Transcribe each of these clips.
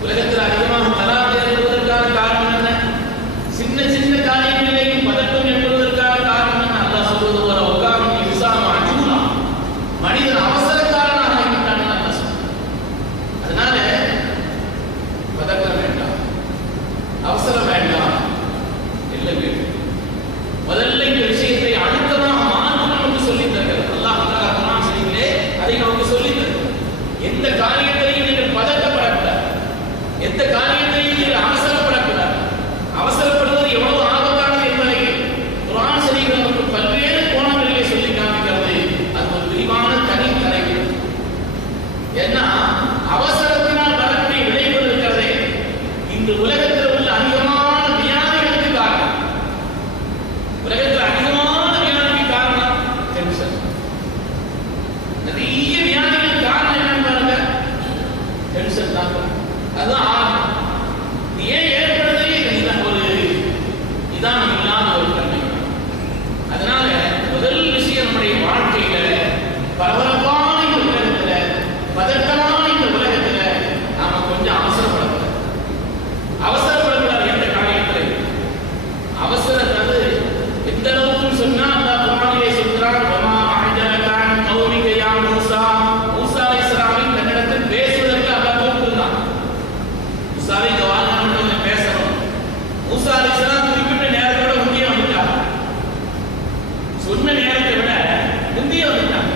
உலகத்தில் அதிகமாக தலாக் ஏற்படுவதற்கான காரணம் என்ன? சொன்ன நேரத்தை விட முந்தைய வந்துட்டாங்க.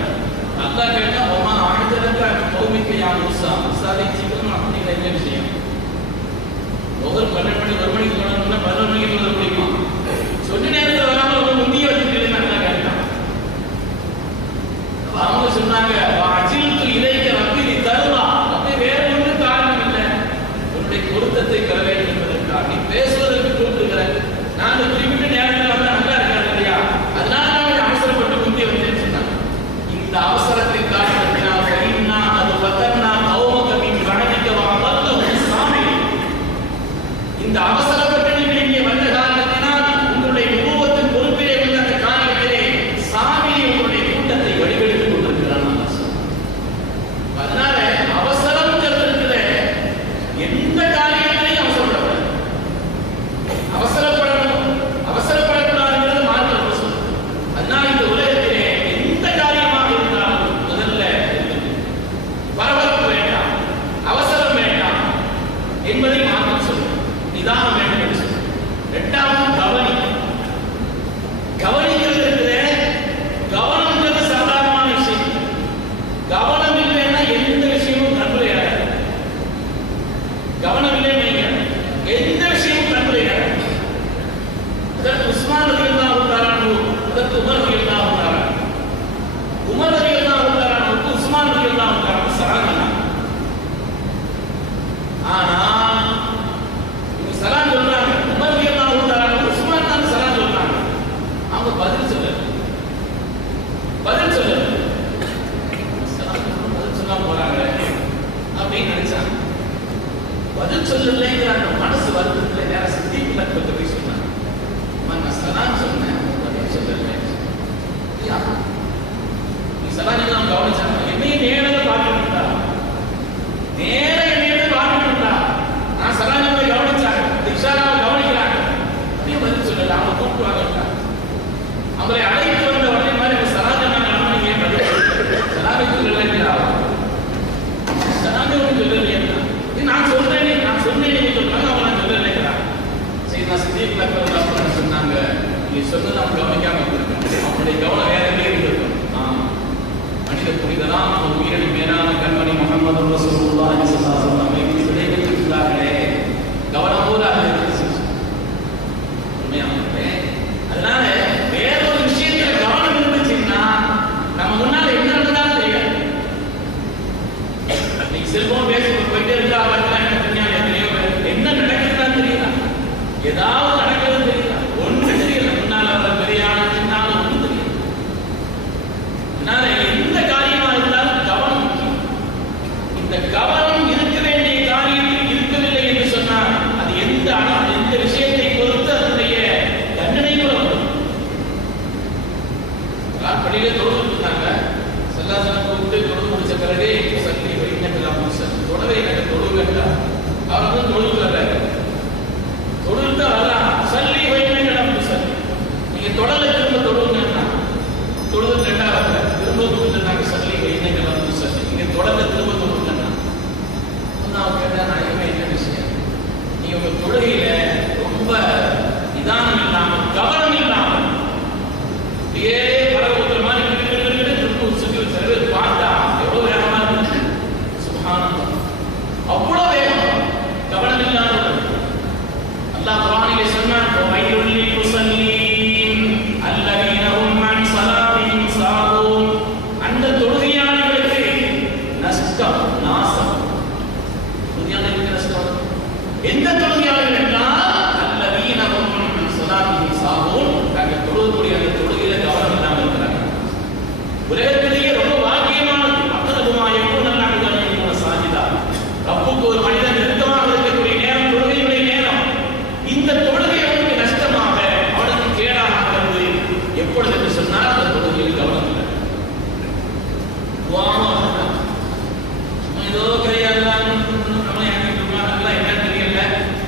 அல்லாஹ் கேட்டா ஒமா ஆயுதரங்க கௌமிக்கு யா மூசா மூசாவை சீக்கிரம் அப்படிங்கிற என்ன விஷயம்? ஒவ்வொரு 12 மணி 1 மணிக்கு தொடங்கணும்னா 11 மணிக்கு வர முடியுமா? சொன்ன நேரத்தில் வராமல் ஒரு முந்தைய வச்சுட்டு அல்லாஹ் கேட்டான். அவங்க சொன்னாங்க அஜில்து இலைக்க ரப்பி நீ தருவா அப்படி வேற ஒன்றும் காரணம் இல்லை, உன்னுடைய பொருத்தத்தை பெற வேண்டும் என்பதற்காக நீ பேசுவதற்கு கூப்பிடுகிற நான் குறிப்பிட்ட நேரத்தில் வந்து நல்லா இருக்காது இல்லையா, அதனால நான் அவசரப்பட்டு முந்தைய வந்தேன்னு சொன்னாங்க. இந்த அவசரத்தை காரணத்தினால் அது பத்தன்னா கௌமகமின் வழங்கிக்க சாமி, இந்த அவசரப்பட்டு நீங்கள் இங்கே வந்த காரணத்தினால் உங்களுடைய நுபுவத்தின் பொறுப்பிலே உள்ள அந்த காரியத்திலே சாமி உங்களுடைய கூட்டத்தை வழிபடுத்திக் கொண்டிருக்கிறான். அதனால அவசரம் இருக்கிற எந்த காரியத்திலையும் அவசரப்படக்கூடாது, அவசரப்படக்கூடாதுங்கிறது மார்க்கம் சொல்லுது. அதனால இந்த உலகத்திலே எந்த காரியமாக இருந்தாலும் முதல்ல பரபரப்பு வேண்டாம், அவசரம் வேண்டாம் என்பதை மார்க்கம் சொல்லுது. நிதானம் வேண்டும் என்று சொல்லுது. இரண்டாவது கவனிக்கிறது இருக்கிற கவனம்ங்கிறது சாதாரணமான விஷயம். கவனம் இல்லைன்னா எந்த விஷயமும் கண்ணுல ஏறாது. கவனம் இல்லைன்னு எந்த விஷயமும் கண்ணுல ஏறாது. அதற்கு உஸ்மான் ரலியல்லாஹு தஆலா அதற்கு உமர் ரலியல்லாஹு தஆலா உமர் ரலியல்லாஹு தஆலா உஸ்மான் ரலியல்லாஹு தஆலா சலாம். ஆனா இவங்க சலாம் சொல்றாங்க, உமர் ரலியல்லாஹு தஆலா உஸ்மான் தான் சலாம் சொல்றாங்க. அவங்க பதில் சொல்லல சலாம் போறாங்க அப்படின்னு நினைச்சாங்க. பதில் சொல்லலைங்கிறாங்க, மனசு வருத்தத்துல நேர சித்திக்குள்ள கொண்டு போய் சொன்னாங்க, நான் சலாம் சொன்னேன் பதில் சொல்லலை. நீ சலாம் எல்லாம் கவனிச்சாங்க, என்னையும் நேரம் பார்க்கணும்டா, என்னையும் பார்க்கணும்டா, நான் சலாம் கவனிச்சாங்க, இஷாராவை கவனிக்கிறாங்க, அப்படியே பதில் சொல்லல. அவங்க கூப்பிடுவாங்க, அவங்களை அழைத்து வந்த உடனே மாதிரி சலாஜ் நீங்க பதில் சலாமை சொல்லலைங்களா, சலாமை ஒன்று சொல்லலையா, நான் சொன்னேன் நீங்க சொல்றாங்க, அவங்க நான் சொல்லலைங்களா. சரி, நான் சித்திக் அக்பர் சொன்னாங்க, நீ சொன்னது அவங்க கவனிக்காம இருந்திருக்கேன், அவங்களுடைய கவனம் வேற எங்கே இருந்திருக்கும். மனித புரிதலாம் ஒரு உயிரணி மேலான கண்மணி முஹம்மது ரசூலுல்லாஹி ஸல்லல்லாஹு அலைஹி வஸல்லம் விடைபெற்றிருக்கிறார்களே, கவனம் போல உண்மையானே. அதனால வேறொரு விஷயத்துல கவனம் இருந்துச்சுன்னா நம்ம முன்னால என்ன நடந்தாலும் தெரியாது. நீங்க செல்போன் பேசிட்டு போயிட்டே இருக்கா, என்ன நடக்குதுன்னு தெரியல, ஏதாவது நடக்கிறது தெரியல, ஒன்று தெரியல, முன்னால வர பெரிய ஆளு சின்னாலும் ஒன்றும் தெரியல. அதனால எந்த காரியமா இருந்தாலும் கவனம் முக்கியம். இந்த கவனம் இருக்க வேண்டிய காரியத்தில் இருக்கவில்லை என்று சொன்னால் அது எந்த விஷயத்தை பொறுத்து அதனுடைய தண்டனை கூட வரும். பள்ளியில தொழுது இருந்தாங்க, செல்லாசனம் கூப்பிட்டு தொழுது முடிச்ச பிறகு சல்லி வைக்கலாம் தொடரை எனக்கு தொழுகா, அவர் வந்து தொழுகிறாரு, தொழுது அதான் சல்லி வைக்கலாம் சல்லி, நீங்க தொடரை திரும்ப தொழுங்கன்னா தொழுது ரெண்டாவது திரும்ப தொழுதுனாங்க சல்லி வைக்கலாம் சல்லி, நீங்க தொடரை திரும்ப தொழுங்கன்னா நான் கேட்டா நான் என்ன விஷயம், நீ உங்க தொழுகையில ரொம்ப நிதானம் இல்லாமல் கவனம் இல்லாமல் அப்படியே பரவ மாதிரி சுற்றி சில பேர் பார்த்தா எவ்வளவு வேகமா இருக்கு, சுப்ஹானல்லாஹ், அவ்வளவு வேகம், கவனம் இல்லாமல். அல்லாஹ் குர்ஆனிலே சொன்னான், வமையுல் லில் முஸல்லீன் அல்லதீன ஹும் அன் ஸலாத்திஹிம் சாஹூன், அந்த தொழுகையாளர்களுக்கு நஷ்டம், நாசம். தொழுகையாளர்களுக்கு நஷ்டம் எந்த தொழுகையாளர்கள் என்றால் அல்லதீன ஹும் அன் ஸலாத்திஹிம் சாஹூன், தங்கள் தொழுகையுடைய அந்த தொழுகையில கவனம் இல்லாமல் இருக்கிறாங்க. உலகத்திலேயே ரொம்ப வாக்கியமானது அத்தனகுமாயக்கும் நல்லாக சாஜிதா, ரப்புக்கு ஒரு மனிதன் நெருக்கமாக இருக்கக்கூடிய நேரம் தொழுகையுடைய நேரம். இந்த தொழுகை அவனுக்கு நஷ்டமாக அவனுக்கு கேடாகிறது எப்பொழுது என்று சொன்னால் அந்த தொழுகையில் கவனம் இல்லை. ஏதோ கையெல்லாம் நம்மளை எல்லாம் என்னன்னு தெரியல,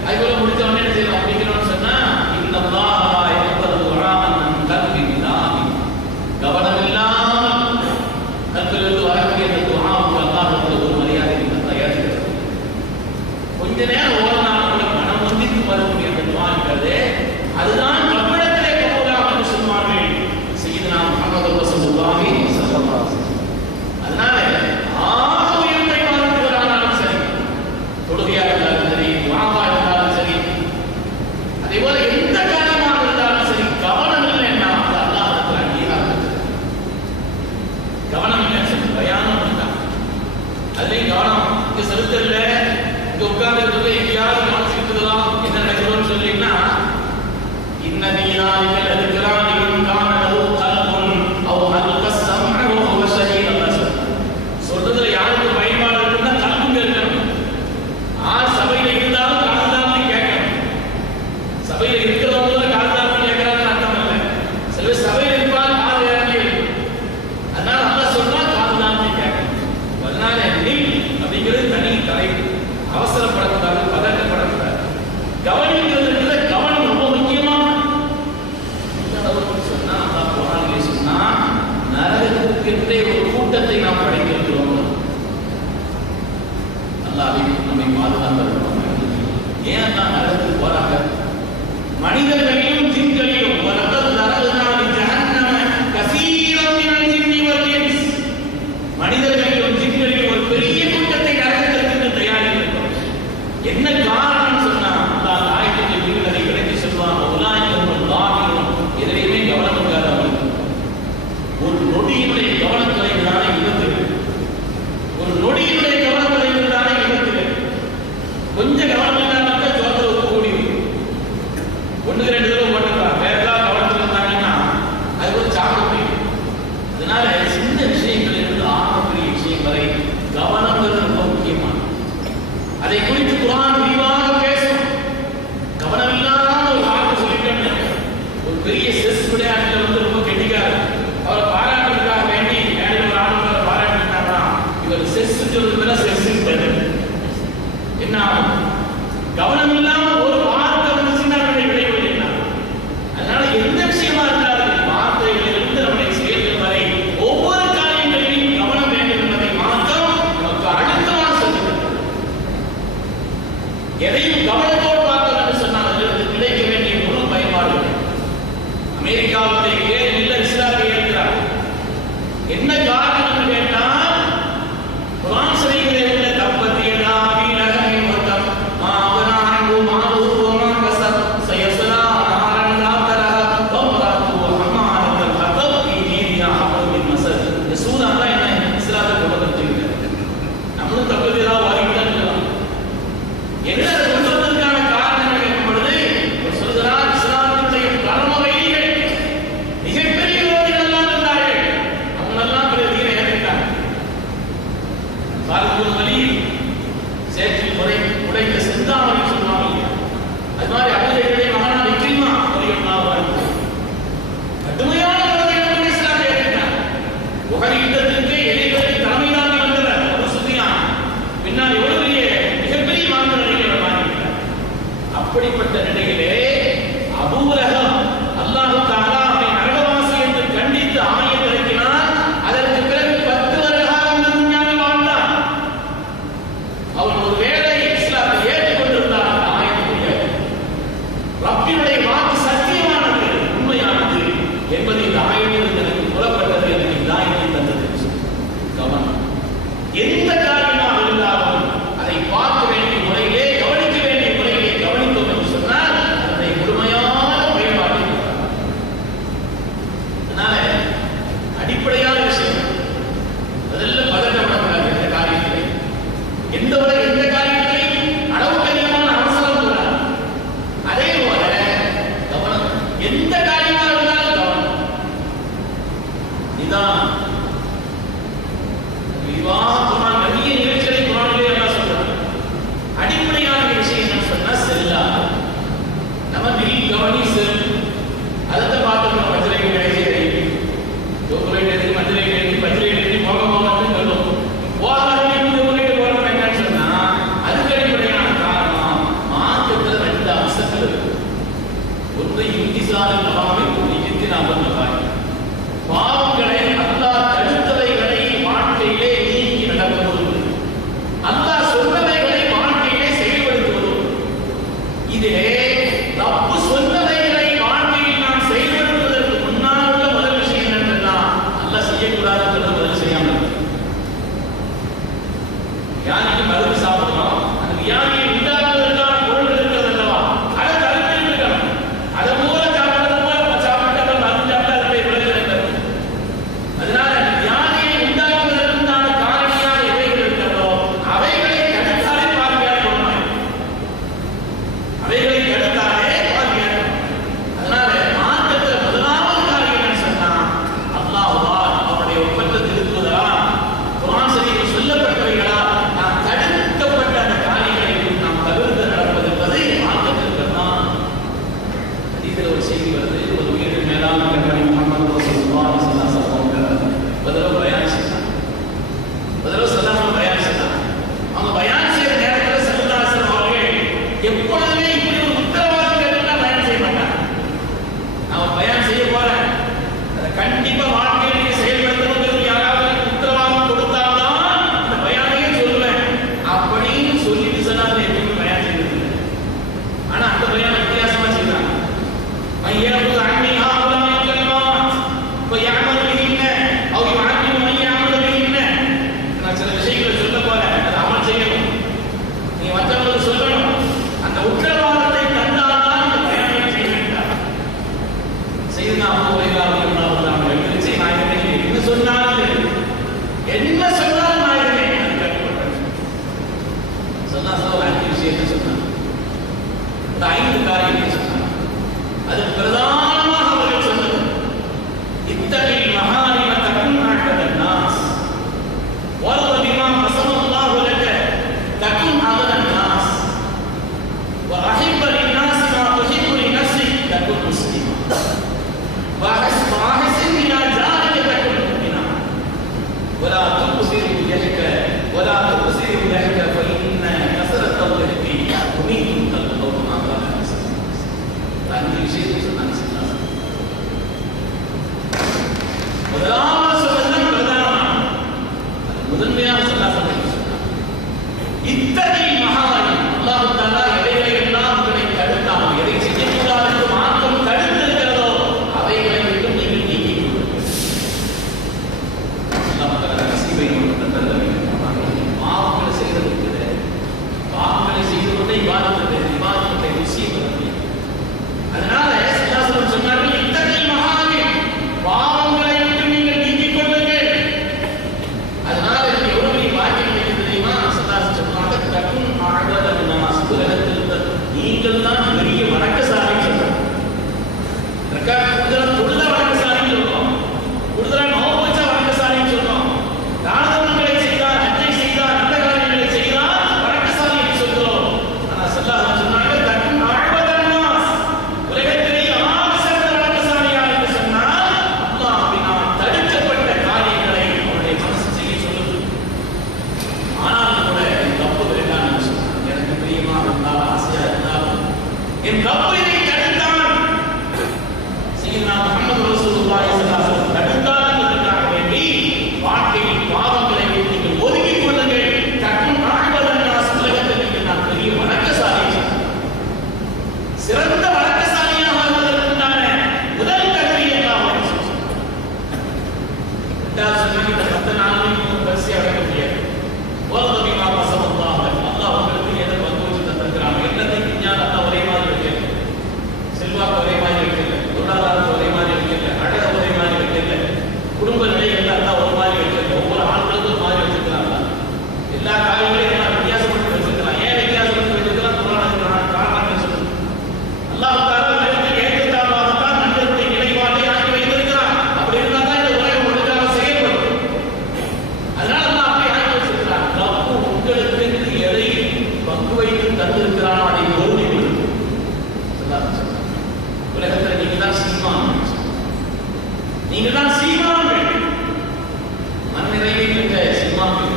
அதுபோல முடிச்சவனே என்ன செய்யலாம் அப்படிங்கிறோம்னு சொன்னா இந்த கவனம் இல்லாமல் கல்விலிருந்து வரக்கூடிய அந்த துஆவுக்கு அல்லாஹ் ஒரு மரியாதை தயாரிக்கிறது. கொஞ்ச நேரம் ஓரனாலும் கூட மனம் ஒன்றித்து வரக்கூடிய அந்த துஆ இருக்கிறது, அதுதான் நம்மிடத்திலே கபூலாகும் என்று சொல்வார்கள். சையதுனா அதனால சின்ன விஷயங்கள் இருந்து ஆகக்கூடிய விஷயம் வரை கவனங்கள் ரொம்ப முக்கியமானது. அதை குறித்து குர்ஆன் விரிவாக பேசும். கவனம் இல்லாம ஒரு வார்த்தை சொல்லிட்டோம். ஒரு பெரிய செஸ் விளையாட்டுல ரொம்ப கெட்டிக்காரு, அவரை பாராட்டுறதுக்காக வேண்டி மேடையில் ஒரு ஆளுநரை பாராட்டினாங்கன்னா இவர் செஸ் சொல்றதுல செஸ் என்ன கவனம் இல்லாம ஒரு வார்த்தை வந்துச்சுன்னா விடைபெறுகிறார். அதனால எந்த விஷயமா இருந்தாலும் வார்த்தைகளிலிருந்து நம்முடைய செயல்கள் வரை ஒவ்வொரு காரியங்களிலும் கவனம் வேண்டும் என்பதை மாத்திரம் நமக்கு அழுத்தமாக சொல்லுகிறது. எதையும் கவனத்தோடு பார்த்தோம் என்று சொன்னால் அதிலிருந்து கிடைக்க வேண்டிய முழு பயன்பாடு. அமெரிக்காவுடைய கேள்வியில் இஸ்லாத்தை ஏற்கிறார். என்ன காரணம் என்று கேட்டால் குர்ஆன் ஷரீஃபிலே உள்ள தப்பத்தியதா அப்படிப்பட்ட நிலையிலே அபூ லஹப் அல்லாஹ் தஆலா அவனை நரகவாசி என்று கண்டித்து ஆயத் இறக்கினார். அதற்கு பிறகு 10 வருட காலம் இந்த துன்யாவில் வாழ்ந்தான். அவன் ஒரு வேளை இஸ்லாத்தை ஏற்றுக்கொண்டிருந்தான். அந்த ஆயத் முடியாது. ரப்பினுடைய வாக்கு சத்தியமானது, உண்மையானது என்பது இந்த ஆயத்தில் எனக்கு புலப்பட்டது. எனக்கு இந்த ஆயத்தை தந்தது. கவனம். எந்த காரியமாக இருந்தாலும் அதை பார்க்க வேண்டிய முறையிலே கவனிக்க வேண்டிய முறையிலே கவனித்தோம் என்று சொன்னால் அதை முழுமையான பயன்பாடு. அதனால அடிப்படையான விஷயம் அதெல்லாம் பதட்டப்படக்கூடாது. எந்த காரியத்திலே எந்த காரியத்திலையும் அளவுக்கு அதிகமான அவசரம் கூடாது. அதே போல கவனம். எந்த காரியமாக இருந்தாலும் கவனம். இதான் நிறைய நிகழ்ச்சிகளை குர்ஆனிலே அல்லாஹ் சொல்றான். அடிப்படையான விஷயம் என்ன சொன்னா செல்லா நம்ம தில் கவனி செல் அதை பார்த்து மதுரை கிடையாது மதுரை போக சொல்லும் போகாது என்னன்னு சொன்னா அதுக்கு அடிப்படையான காரணம் மார்க்கத்தில் 2 அம்சங்கள் இருக்கு. ஒன்று இன்திசால் நவாமை இத்தினாபன் நவாய், பாவங்களை அல்லாஹ் தடுத்தவைகளை வாழ்க்கையிலே நீக்கி நடப்பது, அல்லாஹ் சொன்னவைகளை வாழ்க்கையிலே செயல்படுத்துவது. இதிலே ரப்பு சொன்னவைகளை வாழ்க்கையில் நாம் செயல்படுத்துவதற்கு முன்னால் உள்ள முதல் விஷயம் என்னன்னா அல்லாஹ் செய்யக்கூடாது முதல் செய்யாமல் யாருக்கு மருந்து சாப்பிடணும், அந்த வியாதியை உண்டாக்குவதற்கான பொருள்கள் இருக்கிறது அல்லவா, அதை தடுத்து இருக்கணும். அதை மூல சாப்பிட்டது மூல சாப்பிட்டது மருந்து சாப்பிட்டு அதை விளைவிக்கிறது. அதனால வியாதியை உண்டாக்குவதற்கான காரணியான எவைகள் இருக்கிறதோ அவைகளை தடுத்தாலே பார்வையால் கொள்ளாது. அவைகளை தடுத்தாலே பார்வையால். அதனால மார்க்கத்தில் முதலாவது காரியம் என்ன சொன்னா அல்லாஹ் அவருடைய ஒப்பந்த திருத்துவதா குர்ஆன் ஷரீஃபில் சொல்லப்பட்டவைகளா நாம் தடுக்கப்பட்ட அந்த காரியங்களை நாம் தவிர்த்து நடப்பது என்பது மார்க்கத்திற்கு தான். இதில் ஒரு செய்தி வருது. ஒரு உயிரின் மேலான கண்மணி முஹம்மது ரசூலுல்லாஹி ஸல்லல்லாஹு அலைஹி வஸல்லம் பதிலோ பயான் செய்தாங்க. பதிலோ சல்லல்லாஹு பயான் செய்தாங்க. அவங்க பயான் செய்யற நேரத்தில் ஸல்லல்லாஹு அலைஹி வஸல்லம் அவர்கள் எப்பொழுதுமே இப்படி ஒரு உத்தரவாதம் கேட்டா பயான் செய்ய மாட்டாங்க. நான் பயான் செய்ய போறேன், அதை கண்டிப்பா வாழ்க்கையில் செயல்படுத்தணும் யாராவது உத்தரவாதம் கொடுத்தால்தான் அந்த பயானையே சொல்லுவேன் அப்படின்னு சொல்லிட்டு சொன்னாங்க. எப்பயுமே பயான் செய்யறது. ஆனா அந்த பயான் வித்தியாசமா செய்தாங்க. ஐயாவுக்கு அன்னியா அல்லாஹ் கலிமாத் ஃபயஅமல் பிஹின்ன அவ் யுஅல்லிமு மன் யஅமல் பிஹின்ன. நான் சில விஷயங்களை சொல்ல போறேன், அதை அமல் செய்யணும். நீ மற்றவங்களுக்கு சொல்லணும். அந்த உத்தரவாதத்தை தந்தால்தான் இந்த பயானை செய்ய வேண்டாம். செய்தா அபூ ஹுரைரா ரலியல்லாஹு அன்ஹு எழுதிச்சு நாயகமே என்ன சொன்னாலும் நாயகமே சொன்னா ஒரு 5 விஷயத்தை சொன்னாங்க. அந்த 5 காரியத்தை சொன்னாங்க. அது பிரதானமாக அவர்கள் சொன்னது இத்தகைய மகானிம தகுந்த முதன்மையாக ஸல்லல்லாஹு அலைஹி வஸல்லம் இத்தனை மகான் அல்லாஹ் தஆலா எவைகளை எல்லாம் உங்களை தடுத்தானோ, எதை செய்யக்கூடாது மார்க்கம் தடுத்திருக்கிறதோ அவைகளை விட்டு நீங்கள் நீக்கிக் கொள்ளுங்கள். அல்லாஹ் தஆலா நசீபை நமக்கு தந்தது. பாவங்களை செய்யறதுக்கு பாவங்களை செய்வதை இபாதத்தை ருசியை வரவில்லை. அதனால ஸல்லல்லாஹு சொன்னார்கள், இத்தனை மகானே பாவங்களை விட்டு நீங்கள் நீக்கிக் கொள்ளுங்கள். அதனால எவ்வளவு வாக்கியம் கிடைக்கிறது தெரியுமா? ஸல்லல்லாஹு சொன்னாங்க, தகுன் அஅபத நாஸ், உலகத்தில் நீங்கள் தான் பெரிய வணக்கசாலி சொல்றாங்க. கூடுதலா வணக்கசாலின்னு சொல்றோம், கூடுதலா நோவு வச்சா வணக்கசாலின்னு சொல்றோம். தானதங்களை செய்தால், ஹஜ்ஜை செய்தால், நல்ல காரியங்களை செய்தால் வணக்கசாலி என்று சொல்கிறோம். ஆனா ஸல்லல்லாஹு சொன்னாங்க, தகுன் அஅபத நாஸ், உலகத்திலேயே ஆக சிறந்த வணக்கசாலியா என்று சொன்னால் அல்லாஹ்வினால் தடுக்கப்பட்ட காரியங்களை அவருடைய மனசு செய்ய சொல்லுது. ஆனாலும் கூட என் தப்பு வேண்டாம் என்று சொன்னார். எனக்கு பிரியமா இருந்தால், ஆசையா இருந்தாலும் என் தப்பு இதை தடுத்தான். சையதுனா முஹம்மது ரசூலுல்லாஹி ஸல்லல்லாஹு அலைஹி வஸல்லம் தடுத்தான் என்பதற்காக வேண்டி வாழ்க்கையில் பாவங்களை விட்டு நீங்கள் ஒதுக்கிக் கொள்ளுங்கள். தகுன் அஅபத நாஸ், உலகத்தில் நீங்கள் நான் பெரிய வணக்கசாலி, சிறந்த வணக்கசாலியாக வருவதற்குண்டான முதல் தகுதி எல்லாம் இந்த 10 நாளும் வரிசையாக அடக்க முடியாது. ஓரதபிமா வசவல்லாஹ், அல்லாஹ் உங்களுக்கு எதை வந்து வச்சு தந்திருக்கிறாங்க. என்னத்தை விஞ்ஞான அல்லாஹ் ஒரே மாதிரி வைக்கல, செல்வாக்கு ஒரே மாதிரி வைக்கல, பொருளாதாரத்தை ஒரே மாதிரி வைக்கல, அழக ஒரே மாதிரி வைக்கல, குடும்ப நிலைகள் அல்லாஹ் ஒரு மாதிரி வைக்கல, ஒவ்வொரு ஆண்களுக்கும் ஒரு மாதிரி வச்சிருக்கிறாங்க. எல்லா காரியங்களையும் எல்லாம் வித்தியாசப்பட்டு வச்சிருக்கிறான். ஏன் வித்தியாசப்பட்டு வச்சிருக்கிறான்? புராணத்துக்கான காரணம் சொல்லுது. அல்லாஹ் தஆலா மனிதனுக்கு ஏற்றத்தாழ்வாகத்தான் மனிதனுடைய நிலைப்பாட்டை ஆக்கி வைத்திருக்கிறான். அப்படி இருந்தால் தான் இந்த உலகம் ஒழுங்காக செயல்படும். அதனால அல்லாஹ் அப்படி ஆக்கி வச்சிருக்கிறான். ரப்பு உங்களுக்கு எதை பங்கு வைத்து தந்திருக்கிறானோ அதை பொருந்தி கொள்ளுங்கள். உலகத்தில் நீங்க தான் சீமான், நீங்க தான் சீமான்கள், மண்ணிறைவை பெற்ற சீமான்கள்.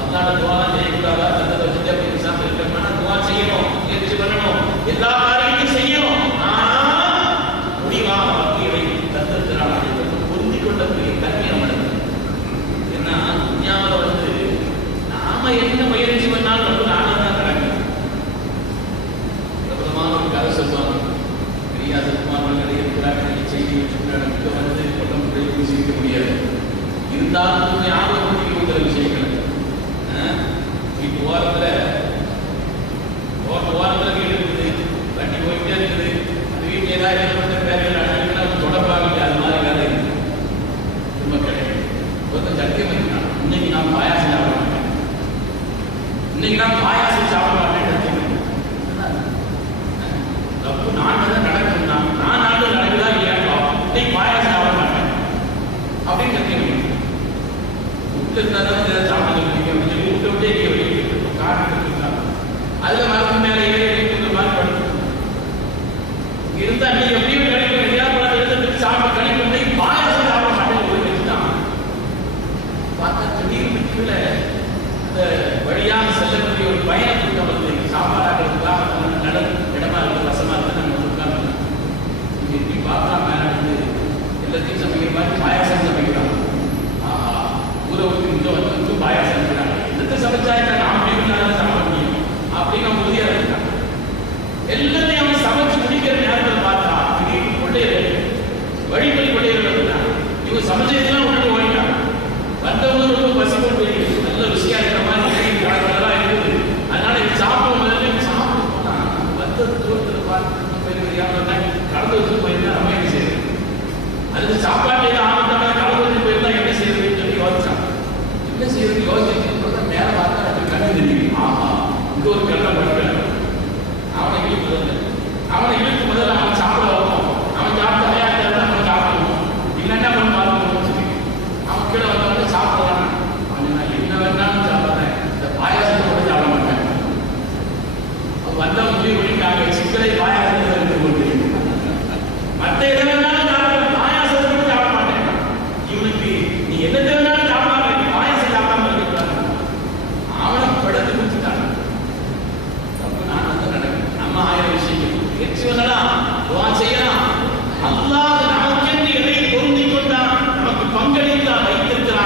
அல்லாஹ் துஆ செய்யக்கூடாதா? தந்ததை வச்சுட்டு அப்படி இன்சான் இருக்கணும்னா துஆ செய்யணும், முயற்சி பண்ணணும், எல்லா காரியத்தையும் செய்யணும். ஆனால் முடிவாக பக்தியை தந்திருக்கிறான் என்பது பொருந்தி கொள்ளக்கூடிய தன்மை நம்மளுக்கு. ஏன்னா துன்யாவில் வந்து நாம என்ன முயற்சி பண்ணாலும் வந்து நானே தான் நடக்கும். பிரபலமான ஒரு கதை சொல்லுவாங்க. பெரியார் குமார்கள் இருக்கிறாங்க, செய்தி வச்சுக்கிறாங்க, வந்து கொல்லம் முறையில் செய்ய முடியாது. இருந்தாலும் ஞாபகம் இருக்கிற விஷயங்கள் இப்போ ஓரத்தில் வீடு இருக்குது, வண்டி போயிட்டே இருக்குது, அந்த வீட்டில் ஏதாவது ஏற்பட்ட வேலைகள் நடக்குதுன்னா தொடர்பாக அது மாதிரி வேலை இருக்குது. திரும்ப கிடையாது. ஒருத்தன் சத்தியம் வைக்கிறான், இன்னைக்கு நான் பாயாசம் சாப்பிட மாட்டேன், இன்னைக்கு நான் பாயாசம் சாப்பிட மாட்டேன் சத்தியம் வைக்கிறான். தப்பு நாட்டில் தான் நடக்குதுன்னா நான் நாட்டில் நடக்குதா இல்லையா, இன்னைக்கு பாயாசம் சாப்பிட மாட்டேன் அப்படின்னு சத்தியம் வைக்கிறான். விட்டு இருந்தாலும் சாப்பிட முடியும் அப்படின்னு சொல்லி விட்டு விட்டே நீங்க வெளியே காரணம் இருக்காங்க. அதுல மரத்து மேலே ஏறி மாதிரி படுத்து இருந்தா நீ எப்படியும் கிடைக்கும் சாப்பிட கிடைக்கும். பாயாசம் சாப்பிட மாட்டேன் ஒரு வச்சுதான் பார்த்தா திடீர்னு கீழே அந்த வழியாக செல்லக்கூடிய ஒரு பயணம் கூட்டம் வந்து சாப்பாடாக்கிறதுக்காக நடந்து இடமா இருக்கு, வசமா இருக்கு. நம்ம உட்கார்ந்து எப்படி பார்க்கலாம், மேலே வந்து எல்லாத்தையும் சமைக்கிற மாதிரி பாயாசம் சமைக்கிறாங்க. ஊரை விட்டு இங்கே வந்து பாயாசம் இருக்கிறாங்க. எந்த சமைச்சா நாம் எப்படி சாப்பிட முடியும் அப்படின்னு அவங்க உறுதியாக இருக்காங்க. எல்லாத்தையும் அவங்க சமைச்சு முடிக்கிற நேரத்தில் பார்த்தா திடீர்னு கொள்ளையர்கள், வழிபறி கொள்ளையர்கள் இருந்தாங்க. இவங்க சமைச்சதெல்லாம் விட்டு ஓடிட்டாங்க. வந்தவங்க ரொம்ப பசி கொண்டு நல்ல ருசியாக இருக்கிற மாதிரி கலக்கெல்லாம் இருக்குது. அதனால இது சாப்பிடும் சாப்பிட போனால் வந்த தூரத்தில் பார்த்து கலந்து வச்சு போயிருந்தா நம்ம என்ன செய்யுது, அதுக்கு சாப்பாட்டில் ஆரம்பித்தாங்க கலந்து வச்சு போயிருந்தா என்ன செய்யுதுன்னு சொல்லி யோசிச்சாங்க. என்ன செய்யறது யோசிச்சு மேலே பார்த்தா அப்படி கண்டு தெரியும். ஆஹா, இங்க ஒரு கல்லை பண்ணுவேன். அவனை இழுத்து முதல்ல அவன் சாப்பிட வரணும். அவன் சாப்பிட்டு அடையாளம் அவன் சாப்பிடணும். இல்லைன்னா அவன் பார்க்கணும்னு சொல்லி அவன் கீழே வந்தவங்க சாப்பிடலாம். அவன் நான் என்ன வேணாலும் சாப்பிட்றேன், இந்த பாயாசத்தை கூட சாப்பிட மாட்டேன். அவன் வந்த முடிவு பண்ணிட்டாங்க, சிக்கலை பாயாசத்தை இருந்து கொண்டு மற்ற எதை வேணாலும் சாப்பிட, பாயாசத்தை கூட சாப்பிட மாட்டேன். இவனுக்கு நீ என்ன வேணாலும் சாப்பிடாம பாயாசம் சாப்பிடாம இருக்கக்கூடாது. அவனை படுத்து கொடுத்துட்டாங்க. தப்பு நான் வந்து நடக்கும். நம்ம 1000 விஷயங்கள் முயற்சி பண்ணலாம், துஆ செய்யலாம். அல்லாஹ் நமக்கென்று எதை பொருந்திக் கொண்டான், நமக்கு பங்களித்தான் வைத்திருக்கிறான்.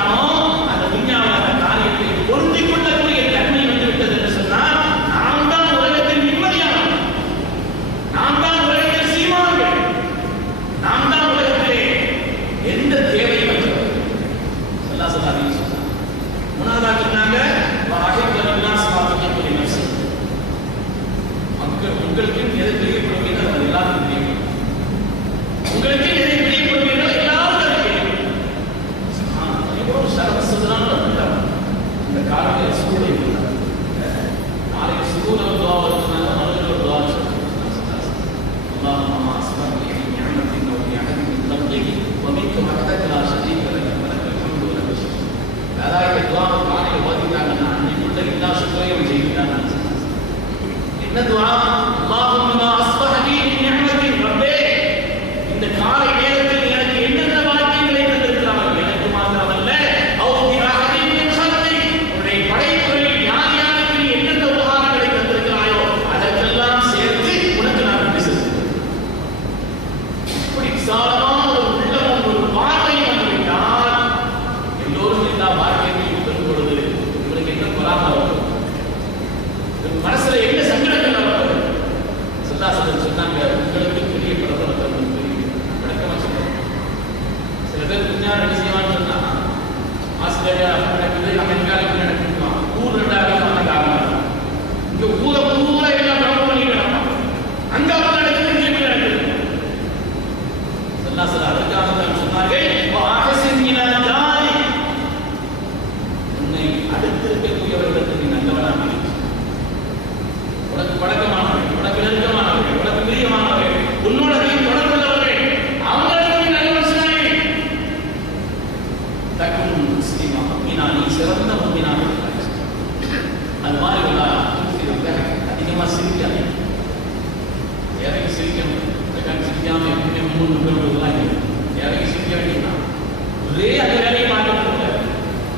என்ன துஆ? அல்லாஹும்ம அஸ்பஹனி மின் நிஅமத்தின் ரப்பே, இந்த காலை நேரத்தில் எனக்கு என்னென்ன பாக்கியங்களை தந்திருக்கிறார்கள், எனக்கு மாத்திரமல்ல அவுதி அஹதி மின் ஹல்கி, உன்னுடைய படைப்புகளில் யார் யாருக்கு நீ என்னென்ன உபகாரங்களை தந்திருக்கிறாயோ அதற்கெல்லாம் சேர்த்து உனக்கு நான் நன்றி செலுத்துகிறேன். இப்படி விசாலமான ஒரு உள்ளமும் ஒரு பார்வையும் வந்துவிட்டால் எல்லோரும் எல்லா பாக்கியத்தையும் பெறும் பொழுது இவருக்கு என்ன பராமரம் வரும், மனசுல என்ன சங்கடங்கள் வரப்போகுது? சல்லாசலம் சொன்னாங்க, உங்களுக்கு பெரிய பிரபலத்தை விளக்கமா சொல்றாங்க. சில பேர் பின்னாடி என்ன செய்வான்னு சொன்னா, ஆஸ்திரேலியா நடக்குது, அமெரிக்காவில் நடக்குது, ஊர் ரெண்டாவது அவனுக்கு ஆகலாம், இங்க ஊரை பூரா எல்லாம் படம் பண்ணி கிடப்பான், அங்க அவன் நடக்குது, இங்க எப்படி நடக்குது? சல்லாசலம் அதுக்காக தான் சொன்னார்கள், உன்னை அடுத்திருக்கக்கூடியவர்களுக்கு நீ நல்லவனாக இரு. உனக்கு பழக்கமானவர்கள், உனக்கு நெருக்கமானவர்கள், உனக்கு பிரியமானவர்கள், உன்னோட நீ தொடர்புள்ளவர்கள், அவங்களுக்கு நீ நல்ல மனுஷனாய் தக்கும் முஸ்லிமா முஃமினா, நீ சிறந்த முஃமினாக இருப்பாய். அது மாதிரி அதிகமாக சிரிக்காது, இறங்கி சிரிக்கணும். சிரிக்காம எப்பவுமே மூணு பேருலாம் இறங்கி சிரிக்க வேண்டியதுதான். ஒரே அந்த வேலையை பார்க்க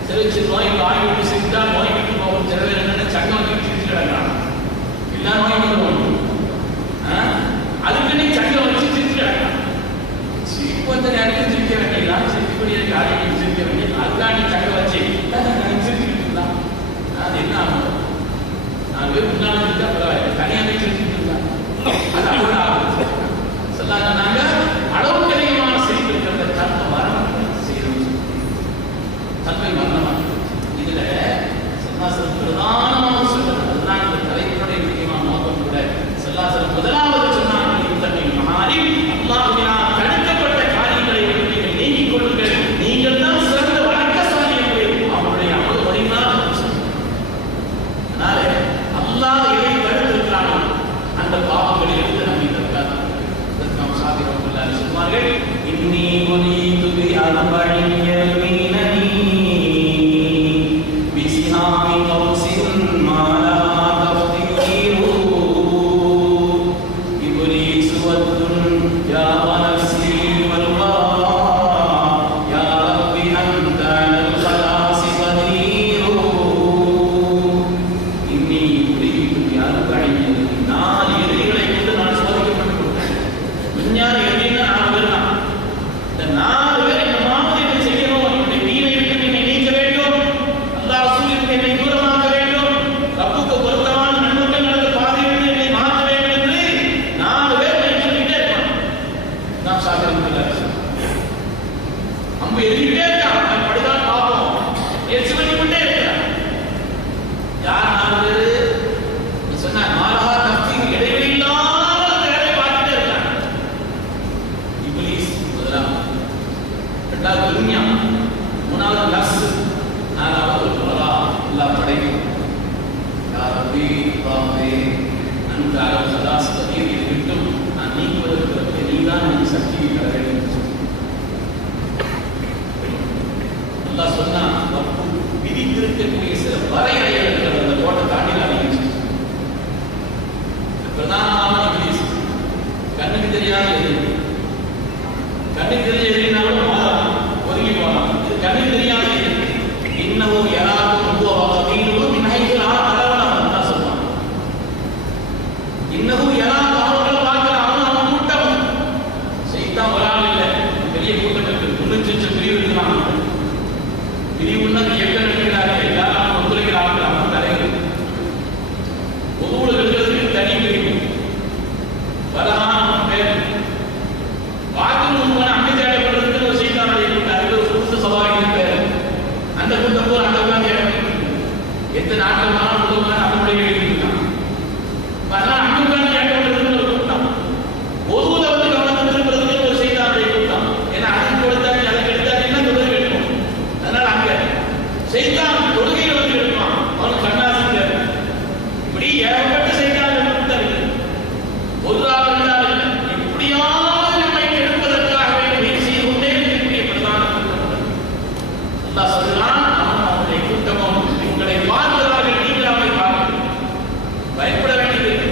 சிரிச்சு நோய் வாங்கி விட்டு சிரித்தா நோய் விட்டு போகும். சில பேர் என்னென்ன சங்கம் வச்சு சிரிச்சு கிடக்கிறாங்க, எல்லா நோயும் வந்துடும். அதுக்கு நீ சங்கம் வச்சு சிரிச்சு கிடக்கிறான். சிரிப்பு வந்த நேரத்தில் சிரிக்க வேண்டியதான், சிரிக்கக்கூடிய காரியங்கள் சிரிக்க வேண்டியது. அதுதான் நீ சங்கம் வச்சு சிரிச்சுக்கிட்டு இருந்தான், அது என்ன ஆகும்? நான் பேர் முன்னாள் இருக்கா பரவாயில்ல, தனியாக சிரிச்சுட்டு இருந்தான், அது அவ்வளோ ஆகும். சொல்லாங்க நாங்க அளவுக்கு அதிகமான சிரிப்பு இருக்கிறத தன்மை மரணம் செய்யணும், தன்மை மரணமாக. இதுல சல்லாசலம் பிரதானமாக சொல்றது, அதுதான் இந்த தலைவனுடைய முக்கியமான நோக்கம் கூட. சல்லாசலம் முதலாவது சொன்னார்கள், இந்த மாறி அல்லாஹ்வினால் தடுக்கப்பட்ட காரியங்களை நீங்கள் நீங்கிக் கொள்ளுங்கள், நீங்கள் தான் சிறந்த வழக்கசாலி என்று அவருடைய அமல் வழினால். அதனால அல்லாஹ் எதை தடுத்திருக்கிறானோ அந்த பாவங்களில் இருந்து நம்மை தடுக்காது. சொல்வார்கள், இன்னி உரீது பி அர்பஇன் யர்மீனனி பிசிஹாமி கௌஸின் மா லா தஃதீரு இப்லீஸு வத்துன்யா வ நஃப்ஸி வல் ஹவா யா ரப்பி அன்த அல் ഖലാஸி கதீரு. இன்னி உரீது பி அர்பஇன் யர்மீனனி, நாலு எதிரிகளை கொண்டு நான் சோதிக்கப்பட்டிருக்கிறேன். விஞ்ஞான எதிரின்னு நாலு பேர் தான். இந்த நாலு பேர் இந்த மாதிரி என்ன செய்யணும், என்னுடைய தீனை விட்டு என்னை நீக்க வேண்டும், அல்லாஹ் ரசூலுக்கு என்னை தூரமாக்க வேண்டும், ரப்புக்கு பொருத்தமான நன்மைகளுக்கு பாதையிலிருந்து என்னை மாற்ற வேண்டும் என்று நாலு பேர் என்னை சொல்லிக்கிட்டே இருப்பாங்க. நான் சாத்திரம் அம்பு எழுதிக்கிட்டே இருக்கான், படிதான் பார்ப்போம், முயற்சி பண்ணிக்கிட்டே இருக்கிறான். யார் நாலு பேர் சொன்னா, மாலா தப்தி இடைவெளி இல்லாத வேலை பார்த்துட்டே இருக்காங்க. இப்லீஸ் முதலாவது, இரண்டாவது துன்யா, மூணாவது நஃப்ஸ், நாலாவது ஹவா. அல்லாஹ் படைக்கும், யா ரப்பி அல்லாஹ்வே அன்த அல் ഖലാஸ் கதீர், இதை விட்டும் நான் நீக்குவதற்கு நீதான் எனக்கு சக்தியை தர வேண்டும். அல்லாஹ் சொன்னா, விதித்திருக்கக்கூடிய சில வரையறைகள் இருக்கிறது, அந்த கோட்டை தாண்டி நான் பிரதானமான இப்லீஸ். கண்ணுக்கு தெரியாத எதிரி, கண்ணுக்கு தெரிய எதிரினாலும் ஒதுங்கி போகலாம். இது கண்ணுக்கு தெரியாத எதிரி. இன்னமும் யாராவது மின் ஹைஸு லா தரவுனஹும் தான் சொல்றான். இன்னமும் யாராவது அவர்களை பார்க்கலாம், அவன் கூட்டம் செய்தான் ஒரு ஆள் இல்லை, பெரிய கூட்டம் இருக்கு, 300 பிரிவு இருக்கிறாங்க. பிரிவுன்னா இயக்கம் இருக்கிறார்கள், எல்லாரும் ஒத்துழைக்கிற ஆட்கள், அவன் தலைவர். பொதுவுகளுக்கு தனி பிரிவு, பலகான பேர் பார்க்கணும், அமைதியாடப்படுறதுக்கு ஒரு செய்தானுடைய கூட்டம், அதுக்கு ஒரு புதுசு சவாலின் பேர். அந்த கூட்டம் போல் அந்த எத்தனை நாட்கள் உதவுமான அவனுடைய எழுதியிருக்கான். அதனால் அங்குதான் ஏற்படுறதுன்னு ஒரு கூட்டம், பொதுவில் வந்து கவனம் திரும்புறதுக்கு ஒரு செய்தானுடைய கூட்டம். ஏன்னா அதுக்கு கொடுத்தாங்க, அதுக்கு எடுத்தாங்கன்னா தொழுகை எடுக்கும். அதனால அங்க செய்தான் தொழுகையை வந்து எடுப்பான், அவனுக்கு கண்ணாசிங்க. இப்படி ஏற்பட்ட செய்தான் கூட்டம் இருக்கு. பொதுவாக இருந்தால் எப்படியாவது நம்மை எடுப்பதற்காக முயற்சி செய்து கொண்டே இருக்கக்கூடிய பிரதான கூட்டம். அல்லாஹ் சொல்றான், கூட்டமும் உங்களை பார்ப்பதாக நீங்கள் அவரை பார்க்க பயப்பட வேண்டியது.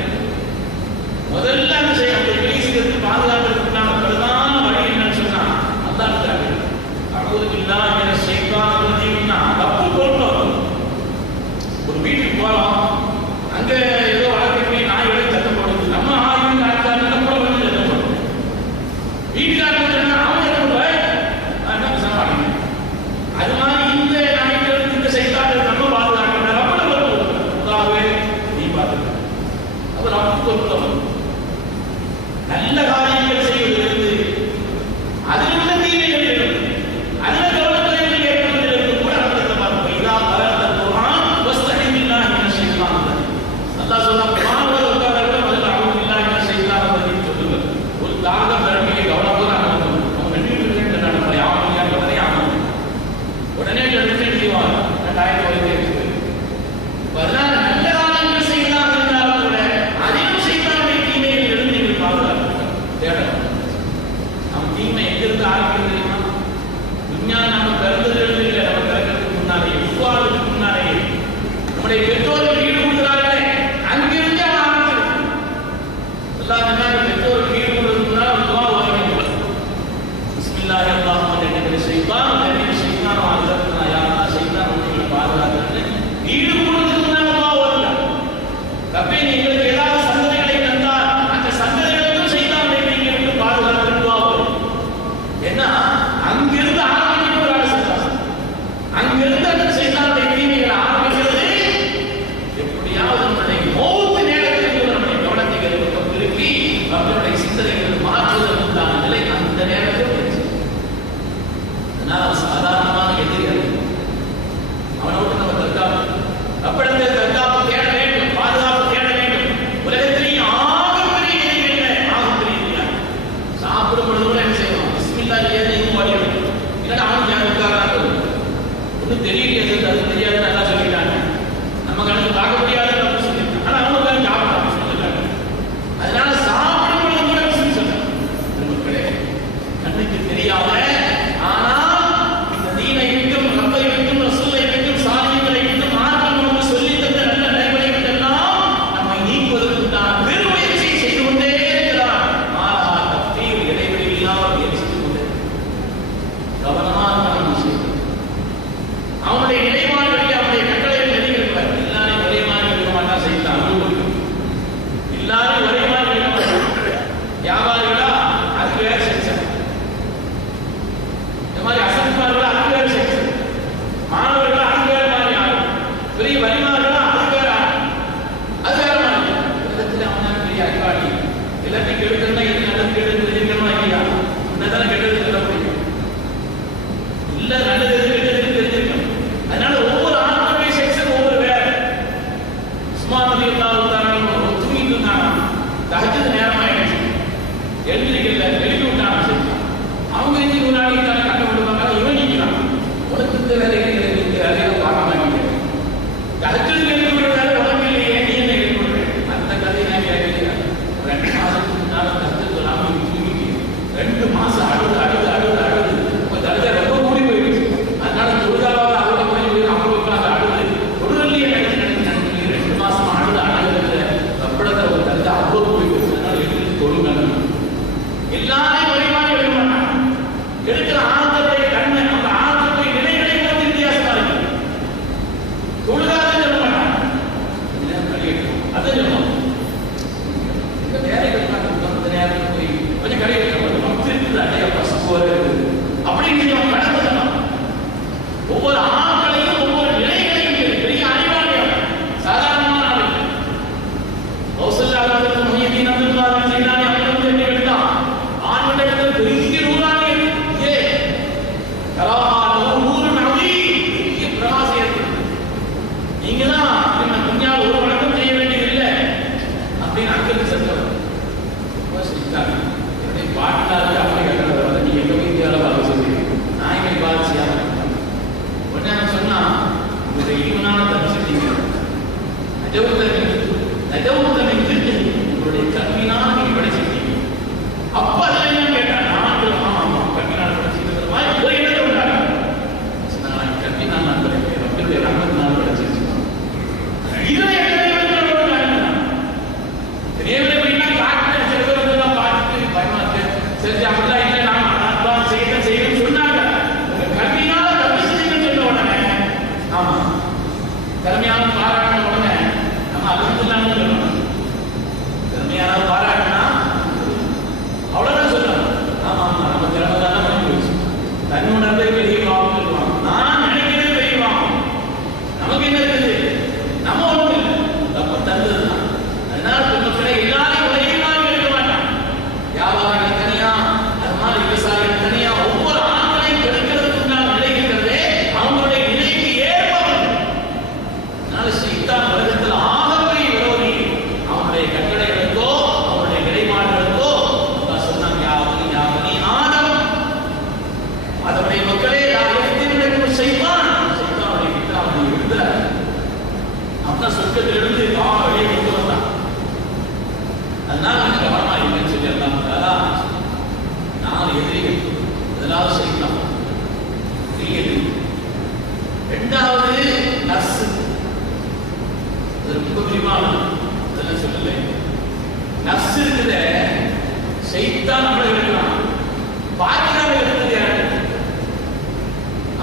ஷைத்தான் தெரியும் ஷைத்தான் வாழ்றதுனா யாரா ஷைத்தான் உங்களை பாதுகாக்கிறது வீடு கூடத்துக்கு முன்னால போவாங்க. ரப்பே நீ எங்களுக்கு ஏதாவது சந்ததிகளை தந்தால் அந்த சந்ததிகளுக்கும் ஷைத்தான் நீங்க விட்டு பாதுகாக்கிறது போவாங்க. ஏன்னா அங்கிருந்து ஆரம்பிக்கிறாங்க ஷைத்தான். அங்கிருந்து அந்த ஷைத்தானுடைய தீமைகளை ஆரம்பிக்கிறது எப்படியாவது நம்முடைய மௌத் நேரத்தில் நம்முடைய கவனத்தை திருப்பி அவர்களுடைய சிந்தனைகள் மாற்றுவதற்கு உண்டான நிலை அந்த நேரத்தில் சாதாரணமான எதிரி அவனோடு நம்ம தற்காப்பு அப்படத்தை தற்காப்பு தேட வேண்டும், பாதுகாப்பு தேட வேண்டும். உலகத்திலேயே ஆகப்பெரிய எதிரி என்ன? ஆகப்பெரிய சாப்பிடும் பொழுது கூட என்ன செய்யணும்? பிஸ்மில்லா இல்லையா ஓடிடும். இல்லைன்னா அவன் யார் உட்காராங்க ஒன்றும் தெரியலையே, அது தெரியாது நல்லா சொல்லிட்டாங்க, நம்ம கணக்கு பார்க்க முடியாது அப்படின்னு சொல்லிட்டாங்க. ஆனால் அவங்க உட்காந்து சாப்பிட்டாங்க சொல்லிட்டாங்க. அதனால சாப்பிடும் பொழுது கூட பிஸ்மி சொல்றாங்க. மக்களே கண்ணுக்கு தெரியாம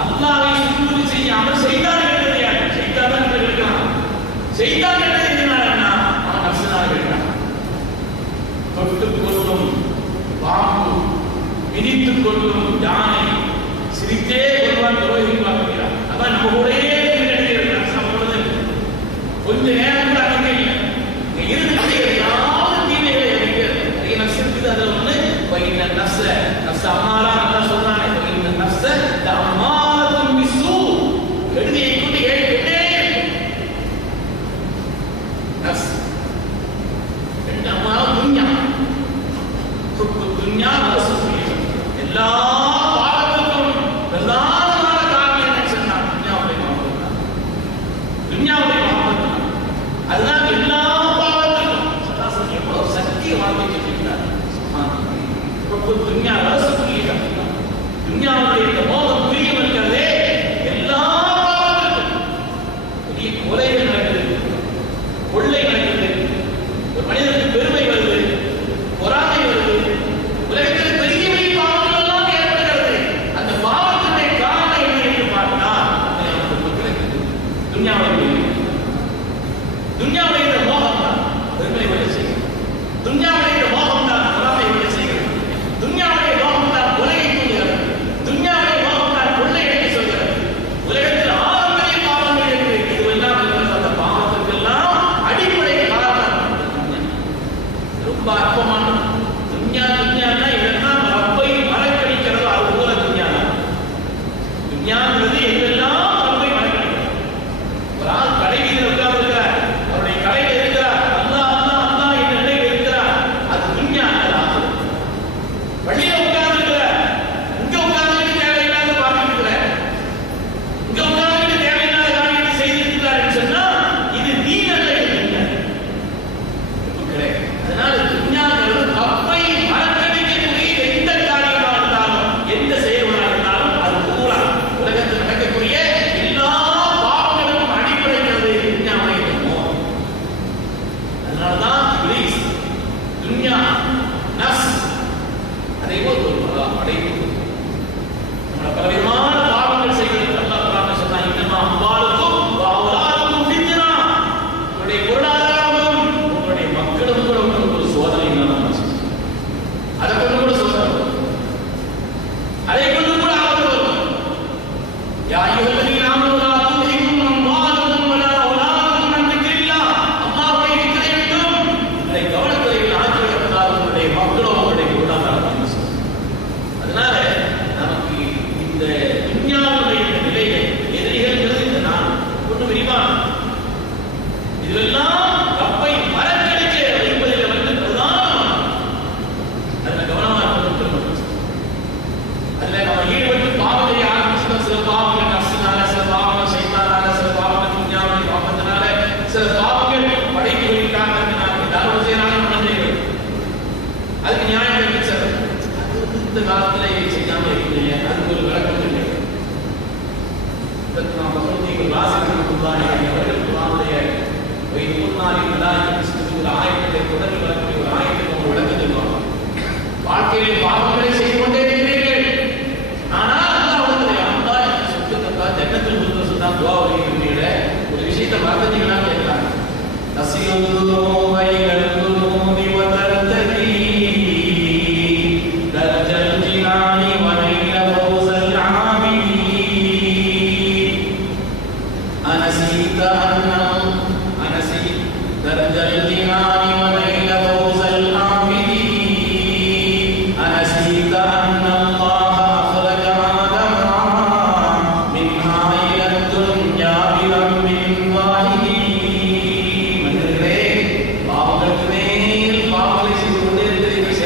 அல்லாஹ்வை சுஜூது செய்யாமல் செய்தான் என்றது யார்? செய்தான் என்று இருக்கிறான். செய்தான் என்று எதனாலன்னா அவன் நஃப்ஸால இருக்கிறான். தொட்டுக் கொள்ளும் பாம்பு, மிதித்துக் கொள்ளும் யானை, சிரித்தே கொள்வான் துரோகி பார்க்கிறான். அதான் நம்ம கூடயே கொஞ்ச நேரம் கூட அங்கே இல்லை. இருந்து ஏதாவது தீமைகளை நிறைய நஃப்ஸ் இருக்குது. அதில் ஒன்று பைன நஃப்ஸ நஃப்ஸ் அம்மாரா நல்லா சொல்றானே, பைன நஃப்ஸ அம்மாரத்தும் பிஸூ, கெடுதியை கொண்டு ஏறிக்கிட்டே நஃப்ஸ். ரெண்டு அம்மாரா துன்யா, துன்யா நஃப்ஸ். எல்லா பாவத்துக்கும் பிரதானமான காரணம் என்ன சொன்னா துன்யாவுடைய பாவம் தான். துன்யாவுடைய அதுதான் எல்லா பாவத்துக்கும் சதாசன் எவ்வளவு சக்தியை வாழ்க்கை சொல்லியிருக்கிறார். துன்யா அரசு புரியுது. துன்யாவுடைய இந்த மோகம் புரியும் இருக்கிறதே எல்லா பாவத்துக்கும். பெரிய கொலைகள் நடக்குது, கொள்ளை நடக்குது, ஒரு மனிதனுக்கு பெருமை வருது, பொறாமை வருது, உலகத்தில் பெரிய பெரிய பாவங்கள் எல்லாம் ஏற்படுகிறது. அந்த பாவத்தினுடைய காரணம் என்ன என்று பார்த்தால் துன்யாவுடைய துன்யாவுடைய மோகம் தான் பெருமை வரை செய்கிறது. துன்யாவுடைய மோகம் தான் பொறாமை வரை செய்கிறது. துன்யாவுடைய மோகம் தான் கொலையை தூண்டுகிறது. துன்யாவுடைய மோகம் தான் கொள்ளையடிக்க சொல்கிறது. உலகத்தில் ஆறுபெரிய பாவங்கள் இருக்கு. இதுவெல்லாம் அந்த பாவத்துக்கெல்லாம் அடிப்படை காரணம் ரொம்ப அற்பமானது. துன்யான்னா இதெல்லாம் ரப்பை மறக்கடிக்கிறது. அது போல துன்யாங்கிறது எங்கெல்லாம் ரப்பை மறக்கடிக்கிறது. ஒரு ஆள் கடைவீதியில் உட்கார்ந்து அவருடைய கடையில் இருக்கிறார், அல்லாஹ் அல்லாஹ் அல்லாஹ் என்ற நிலையில் இருக்கிறார். அது துன்யா. வழியில உட்கார்ந்து இருக்கிறார், இங்க உட்கார்ந்து தேவையில்லாத பார்த்துட்டு இருக்கிறார், இங்க உட்கார்ந்து தேவையில்லாத காரியத்தை செய்திருக்கிறார் என்று சொன்னா இது தீன் அல்ல, இது துன்யா. அதனால துன்யாங்கிறது ரப்பை மறக்கடிக்கக்கூடிய எந்த காரியமாக இருந்தாலும், எந்த செயல்களாக இருந்தாலும் அது பூரா உலகத்தில் நடக்கக்கூடிய எல்லா பாவங்களுக்கும் அடிப்படைகிறது துன்யாவுடைய மோகம். அதனால்தான் இப்லீஸ் துன்யா நஃப்ஸ் அதை ஒரு படைப்பு நம்மள பலவிதமான பாவங்கள் செய்கிறது. அல்லாஹ் குர்ஆன்ல சொன்னான், இன்னமா அம்வாலுக்கும் வ அவ்லாதுக்கும் ஃபித்னா, உங்களுடைய பொருளாதாரமும் உங்களுடைய மக்களும் கூட உங்களுக்கு ஒரு சோதனை தான். அதை கொண்டு கூட சோதனை வரும், அதை கொண்டு கூட ஆபத்து வரும். யா அய்யுஹல்லதீன ஆமனூ லா துல்ஹிக்கும் அம்வாலுக்கும் வலா அவ்லாதுக்கும் அன் திக்ரில்லாஹ், அல்லாஹ்வை திக்ரை விட்டும் அதை கவனக்குறைவில் ஆக்கிவிடக்கூடாது உங்களுடைய மக்களும் உங்களுடைய பொருளாதாரம். அதனால நமக்கு இந்த துன்யாவுடைய நிலையை எதிரிகள் இந்த நான் ஒன்று விரிவான இதுவெல்லாம் ரப்பை மறக்கடிக்க வைப்பதில் வந்து பிரதானமான அதில் கவனமாக இருப்பது. அதில் நம்ம ஈடுபட்டு பாவம் செய்ய ஆரம்பிச்சுட்டோம். சில பாவங்கள் நஃப்ஸினால, சில பாவங்கள் ஷைத்தானால, சில பாவங்கள் துன்யாவுடைய பாவத்தினால, சில பாவங்கள் படைப்புகளின் காரணத்தினால, ஏதாவது செய்யறாங்க மனிதர்கள். அதுக்கு நியாயம் கிடைச்சது. இந்த காலத்துல இதை செய்யாம இருக்கீங்க, அதுக்கு ஒரு விளக்கம் இல்லை. நாம் பகவத்கீதை வாசிக்கிறதுக்குள்ளான அவர்கள் குர்ஆனுடைய ஆயத்தை தொடர்ந்து வரக்கூடிய ஒரு ஆயத்தை நம்ம விளக்கம் சொல்லுவாங்க. வாழ்க்கையிலே பாவங்களை செய்து கொண்டே இருக்கிறீர்கள், ஆனால் அல்லாஹ் சொத்துக்கா ஜன்னத்தில் கொடுத்த சொன்னா துவா வருகிற ஒரு விஷயத்தை மறந்துட்டீங்கன்னா கேட்கலாம். பாவங்களுக்கு மேல் பாவங்களை செய்து கொண்டே இருக்கிறீர்கள்.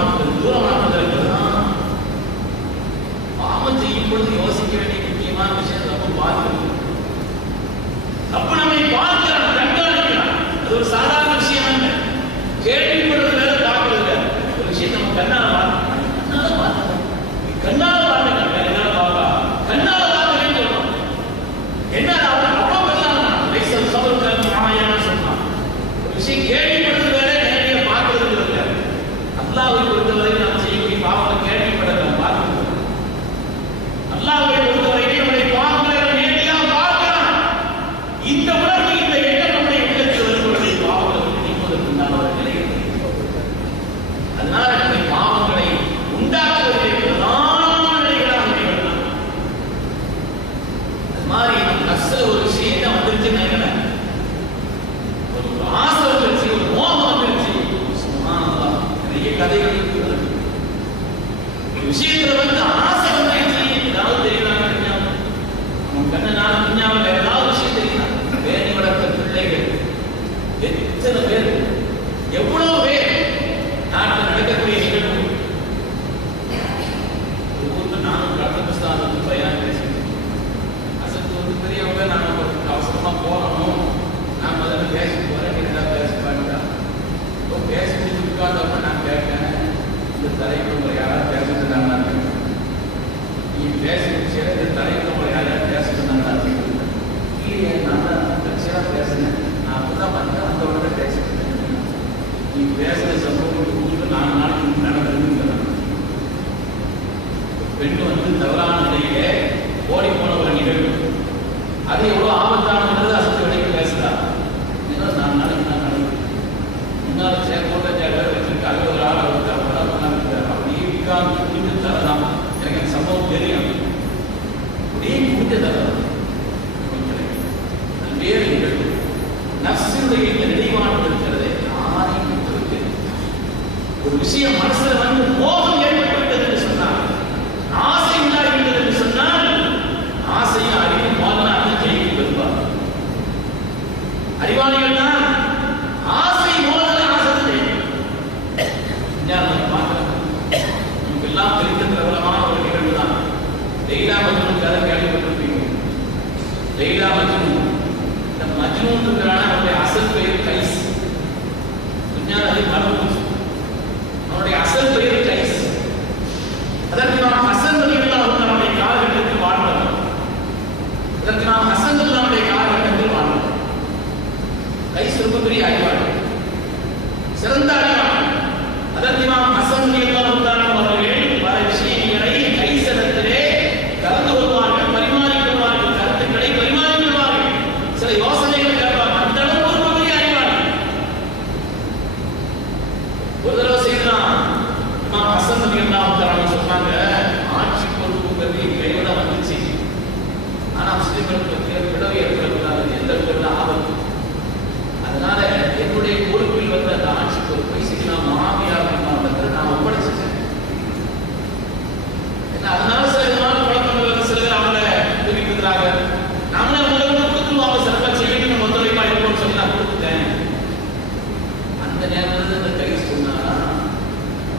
அறிமுகமாக்குதல், தூரமாக்குதல். பாவம் செய்யும் பொழுது யோசிக்க வேண்டிய முக்கியமான விஷயம் நம்ம பார்க்கிறது. அப்ப நம்மை பார்க்கிறான், கண்காணிக்கிறான். அது ஒரு சாதாரண விஷயம் அல்ல. கேள்விப்படுறது வேற, பார்க்கிறது வேற. ஒரு விஷயம் நம்ம கண்ணால பார்க்கணும், கண்ணால பார்க்கணும், வேற என்னால பார்க்கா, கண்ணால பார்க்கணும்னு சொல்லணும். என்ன அவ்வளவு பெருசான லைசல் சபர் கல்வி ஆமையான்னு சொன்னான். ஒரு விஷயம் கேள்விப்படுறது வேற, நேரடியாக பார்க்கறது வேற. அல்லாஹ்வை பொறுத்தவரை நாம் செய்யக்கூடிய பாவங்களை கேள்விப்படலாம், பார்க்கணும். அல்லாஹ்வை பொறுத்தவரை நம்மை பார்க்கிறவன் நேரடியாக பார்க்கிறான். இந்த உணர்வு, இந்த எண்ணம் நம்முடைய உள்ளத்தில் வரும்பொழுது பாவங்களை நீக்குவதற்குண்டான ஒரு நிலை. அதனால நம்மை பாவங்களை உண்டாக்குவதற்கு பிரதான நிலைகளாக நிகழ்ந்தார். அது மாதிரி நம் நஃப்ஸ்ல ஒரு விஷயம் என்ன வந்துருச்சுன்னு நினைக்கிறேன், ஒரு ஆசை வந்துருச்சு, ஒரு மோகம் வந்துருச்சு. சுப்ஹானல்லாஹ், நிறைய கதைகள் இருக்குது. ஒரு விஷயத்துல வந்து ஆசை வந்துருச்சு, ஏதாவது தெரியுறாங்க, நம்ம கண்ணு நான் துன்யாவில் ஏதாவது விஷயம் தெரியுறாங்க. வேணி வளர்த்த பிள்ளைகள் எத்தனை பேர், எவ்வளவு பேர் நாட்டில் நடக்கக்கூடிய நிகழ்வு. ஊருக்கு நானும் கடந்த புஸ்தகம் பையன் பேசுகிறேன். அசத்து வந்து பெரியவங்க, நாங்கள் அவசரமா போகணும், நான் முதல்ல பேச போறேன், என்ன பேச பாட்டா பேசி முடிச்சுக்காதப்ப நான் கேட்டேன், இந்த தலைவர் யாராவது பேச சொன்னாங்க, நீ பேச முடிச்சே இந்த தலைவர் யாராவது பேச சொன்னாங்க. இல்லையே, நான் தான் கட்சியாக பேசினேன், நான் அப்பதான் வந்து அந்த உடனே பேசிட்டேன். நீ பேசுற சம்பவம் உங்களுக்கு 4 நாளைக்கு நடந்ததுன்னு பெண்ணு வந்து தவறான நிலையிலே ஓடி போன ஒரு நிகழ்வு. அது எவ்வளவு ஆபத்தானது அசத்து வரைக்கும் பேசுறா. 4 நாளைக்கு நான் நடந்தது. முன்னாள் கோட்டை சேகர் வச்சிருக்காங்க, ஒரு ஆளை வந்து அப்படியே கூட்டு தரலாம். எனக்கு அந்த சம்பவம் தெரியும். அப்படியே கூட்டு தரலாம். வேறு நிகழ்வு நஃப்ஸுடைய இந்த நினைவானது இருக்கிறது. யாரையும் விட்டுவிட்டு ஒரு விஷயம் மனசுல வந்து மோகம் ஏற்பட்டது என்று சொன்னால், ஆசை உண்டாகிவிட்டது என்று சொன்னால், ஆசையை அறிவு மோதனாக ஜெயித்து வருவார். அறிவாளிகள் தான் ஆசை மோதலை ஆசை நமக்கு எல்லாம் தெரிந்த பிரபலமான ஒரு நிகழ்வு தான் லைலா மஜ்னூன் கதை கேள்விப்பட்டிருப்பீங்க. லைலா மஜ்னூன், இந்த மஜ்னூன் இருக்கிறான அவருடைய அசல் பெயர் கைஸ். துன்யாவை மறந்து அவருடைய அசல் பெயர் கைஸ். அதற்கு நாம் ஹசன் ரலியல்லாஹு காலகட்டத்தில் வாழ்ந்தோம். அதற்கு நாம் ஹசன் ரலியல்லாஹுடைய காலகட்டத்தில் வாழ்ந்தோம். கைஸ் ரொம்ப பெரிய அறிவாளி, சிறந்த அறிவாளி. அதற்கு நாம் ஹசன் ரலியல்லாஹு அவர்கள் பல விஷயங்களை கைசரத்திலே கலந்து கொள்வார்கள், பரிமாறிக்கொள்வார்கள், கருத்துக்களை பரிமாறிக்கொள்வார்கள், சில யோசனைகள் கேட்பார்கள். அந்த அளவுக்கு ஒரு பெரிய அறிவாளி. ஒரு தடவை செய்யலாம் ஹசன் ரலியல்லாஹு சொன்னாங்க, ஆட்சி பொறுப்புங்கிறது கைவிட வந்துச்சு, ஆனா முஸ்லிம்களுக்கு விடவை ஏற்படக்கூடாது, எந்த விட ஆபத்து. அதனால என்னுடைய பொறுப்பில் வந்து அந்த ஆட்சி பொறுப்பை செய்யலாம் மாமியார் நான் ஒப்படைச்சிட்டேன். அதனால சில விதமான குழப்பங்கள் சில பேர் அவங்கள தெரிவிக்கிறாங்க. நாமளே அவங்களுக்கு கொடுத்துருவாங்க, சிறப்பாக செய்யணும் ஒத்துழைப்பா இருக்கும்னு சொல்லி நான் கொடுத்துட்டேன். அந்த நேரத்தில் இந்த கை சொன்னாரா,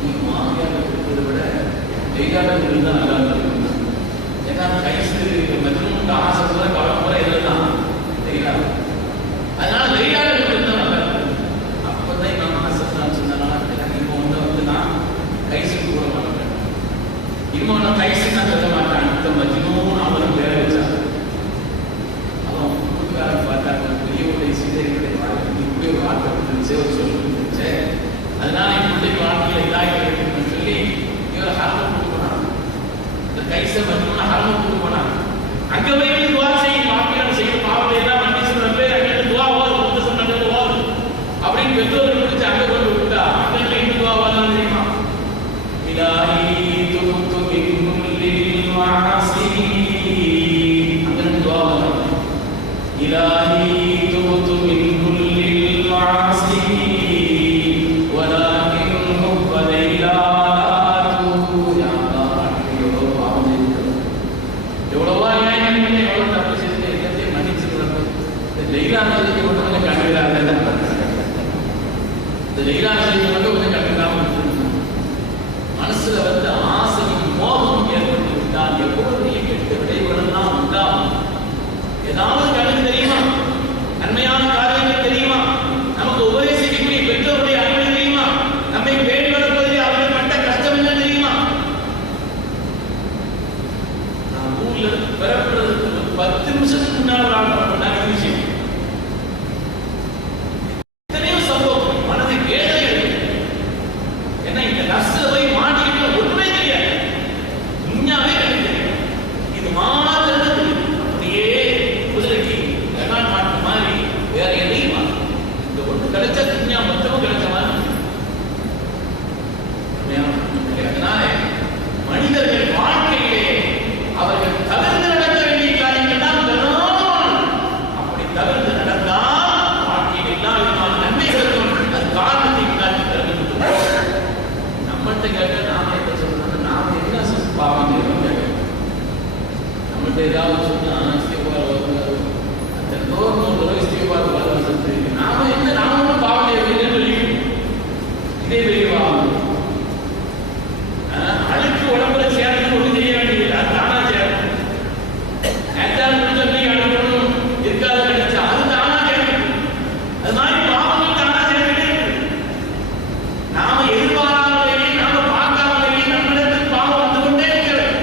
நீ மாமியார் கொடுத்ததை விட லைலாவை இருந்தால் நல்லா இருக்கும். ஏன்னா கைசு மஜ்னூன் ஆசை கூட கவலை இதில் தான் லைலா. அதனால லைலாவை இருந்தால் நல்லா இருக்கும். அப்பதான் நான் ஆசை சொன்னா, இப்போ வந்து நான் கைசுக்கு கூட மாட்டேன், இன்னொன்று கைசு நான் சொல்ல மாட்டேன். அடுத்த மஜ்னூன் அவனுக்கு வேலை வச்சாங்க. அவன் கூட்டுக்காரன் பார்த்தாங்க, பெரியவருடைய சீதைகளுடைய வாழ்க்கை இப்படி ஒரு வாழ்க்கை இருந்துச்சு, ஒரு சொல்லி இருந்துச்சு. அதனால என் பிள்ளைக்கு வாழ்க்கையில் இதாக இருக்குன்னு சொல்லி இவரை ஹார்மோன் கொண்டு போனாங்க. இந்த கைசை மஜ்னூனை ஹார்மோன் கொண்டு போனாங்க. அங்க வரைக்கும் துவா செய்யும், பாக்கியம் செய்யும், பாவத்தை எல்லாம் மன்னிச்சுட்டு அங்கே துவா ஓது, முத்து சொன்னது ஓது அப்படின்னு பெற்றோர்கள் முடிச்சு அங்கே கொண்டு விட்டா அங்கே ரெண்டு துவா ஓதலாம் தெரியுமா? இலாஹி துப்து மின் குல்லில் மஆசி, அங்கே ரெண்டு துவா ஓதலாம். இலாஹி துப்து மின் குல்லில் மஆசி வலாகின் ஹுப்ப லைலா லாது. யா அல்லாஹ், எவ்வளவு பாவம் செய்திருக்கிறோம், எவ்வளவா நியாயம் பண்ணி எவ்வளவு தப்பு செய்து எல்லாத்தையும் மன்னிச்சிருக்கிறோம். இந்த லைலா செய்திக்கு மட்டும் கொஞ்சம் கண்டுகிறாங்க, இந்த லைலா செய்திக்கு மட்டும் கொஞ்சம் கண்டுக்காம மனசுல வந்து ஆசையும் மோகமும் ஏற்பட்டு விட்டால் எப்பொழுது கெட்ட விளைவுகளெல்லாம் உண்டாகும். ஏதாவது கணக்கு தெரியுமா? நன்மையான காரியங்கள் தெரியுமா? நமக்கு உபதேசிக்கக்கூடிய பெற்றோருடைய அறிவு தெரியுமா? நம்மை பேணி வளர்ப்பதில் அவர்கள் பட்ட கஷ்டம் என்ன தெரியுமா? நான் ஊர்ல பெறப்படுறதுக்கு 10 நிமிஷத்துக்கு முன்னால் ஒரு ஆள் பண்ணாங்க விஷயம். எத்தனையோ சம்பவம் மனதை வேதனை அளிக்கும். ஏன்னா இந்த நஷ்ட போய் மாட்டிக்கிட்டு ஒண்ணுமே தெரியாது. உண்மையாவே தெரியும். இது மாத்திரம் அப்படியே குதிரைக்கு லகான் மாட்டு மாதிரி வேற எதையும் இந்த ஒன்று கிடைச்சா துன்யா மொத்தமும் கிடைச்ச மாதிரி. அதனால மனிதர்கள் வாழ்க்கையிலே அவர்கள் தவிர்த்து நடக்க வேண்டிய காரியங்கள் தான் அப்படி தவிர்த்து நடந்தால் வாழ்க்கையில் எல்லா விதமான நன்மைகளும் அது காரணத்தை உண்டாக்கி தருகிறது. நம்மகிட்ட கேட்க நாம என்ன சொல்றோம்? நாம என்ன பாவம் கேட்க நம்மகிட்ட ஏதாவது சொன்னா அந்த 100 ரூபாய் ஸ்ரீபாத வருது. நாம என்ன நாம பாவம் செய்யவில்லை. இதே பெரியவா அழுக்கு உடம்புல சேர்ந்து ஒண்ணு செய்ய வேண்டியது அது தானா சேரும். அழுக்கணும் இருக்காது நினைச்சா அது தானா சேரும். அது மாதிரி பாவங்கள் தானா சேர்ந்து நாம எதிர்பாராமலேயே நாம பார்க்காமலேயே நம்மிடத்தில் பாவம் வந்து கொண்டே இருக்கிறது.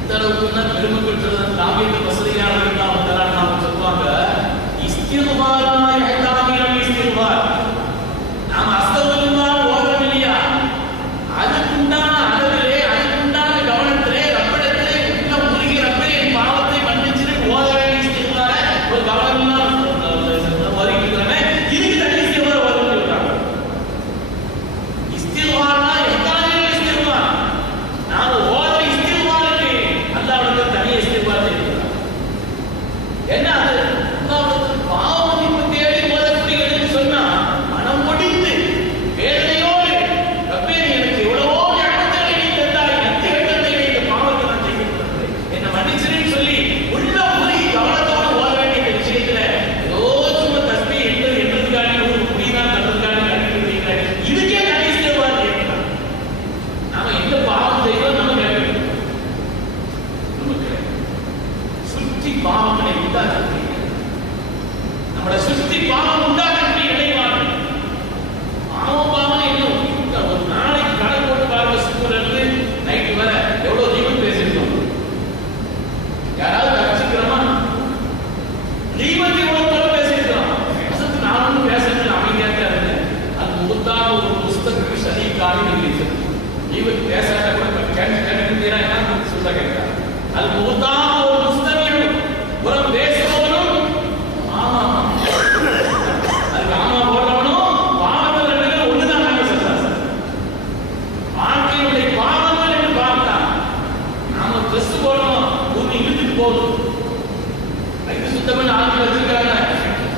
இந்த அளவுக்கு தான் பெருமை பெற்றது. தாவீது வசதியாளர்கள் தான் வந்தாலும் நாம சொல்லுவாங்க இஸ்திக்பார் இஸ்திக்பார் நாம அஸ்தக்ஃபிருல்லாஹ் ஓதுறோம் இல்லையா? அதுக்குண்டான அளவிலே அதுக்குண்டான கவனத்திலே ரப்பிடத்திலே உள்ள முருகி ரப்பே என் பாவத்தை மன்னிச்சிரு ஓத வேண்டிய இஸ்திக்பார ஒரு கவனம்லாம் வருகிறவன் இதுக்கு தனி இஸ்திக்பார் வரும்னு சொல்றாங்க. இஸ்திக்பார்னா எத்தானே இஸ்திக்பார் நாம ஓத இஸ்திக்பாருக்கு அல்லாஹ்வுக்கு தனி இஸ்திக்பார் செய்யறாங்க. ஏன்னா அது அல்லாஹ்வுக்கு பாவம் இப்ப தேடி ஓதக்கூடியதுன்னு சொன்னா மனம் முடிந்து வேதனையோடு ரப்பே எனக்கு எவ்வளவோ ஞானத்தை நீ தந்தாய் நன்றி கட்டளை இந்த பாவத்தை நான் செய்கிறேன் என்ன மன்னிச்சிருன்னு சொல்லி உள்ள முறை கவனத்தோடு ஓத வேண்டிய இந்த விஷயத்துல ஏதோ சும்மா தஸ்பீ என்றதுக்காக ஒரு புரிதான் தந்ததுக்காக கண்டிப்பாக இதுக்கே கணிசமாக கேட்கலாம். நாம எந்த பாவம் செய்வோம் நம்ம கேட்கணும். நமக்கு சுற்றி பாவங்களை உண்டாக்கக்கூடிய நம்மளை சுற்றி பாவம் உண்டாக்கக்கூடிய இடைவாங்க பாவம் என்ன ஒரு நாளைக்கு கடை போட்டு பாருங்க. ஸ்கூல்ல இருந்து நைட்டு வர எவ்வளவு தீபம் பேசிருக்கோம். யாராவது கட்சிக்கிறோமா? தீபத்தை எவ்வளவு பேசியிருக்கிறோம். வசத்து நானும் பேசுறது அமைதியாக இருந்தேன். அது முகத்தான ஒரு புஸ்தகத்துக்கு சதிக்காக இருக்கிறது. தீபத்து பேசாத கூட கேட்கிறீரா என்ன சொல்ல கேட்கிறார். அது முகத்தான ஒரு புஸ்தகம் ஒரு பேசுபவனும் ஆமா அதுக்கு ஆமா போடுறவனும் பாவங்கள் ரெண்டு ஒண்ணுதான் நாங்க சொல்றாங்க. வாழ்க்கையுடைய பாவங்கள் என்று பார்த்தா நாம ட்ரெஸ் போடணும் பூமி இழுத்துட்டு போகும். இது சுத்தம் பண்ணி ஆட்கள் வச்சிருக்காங்க.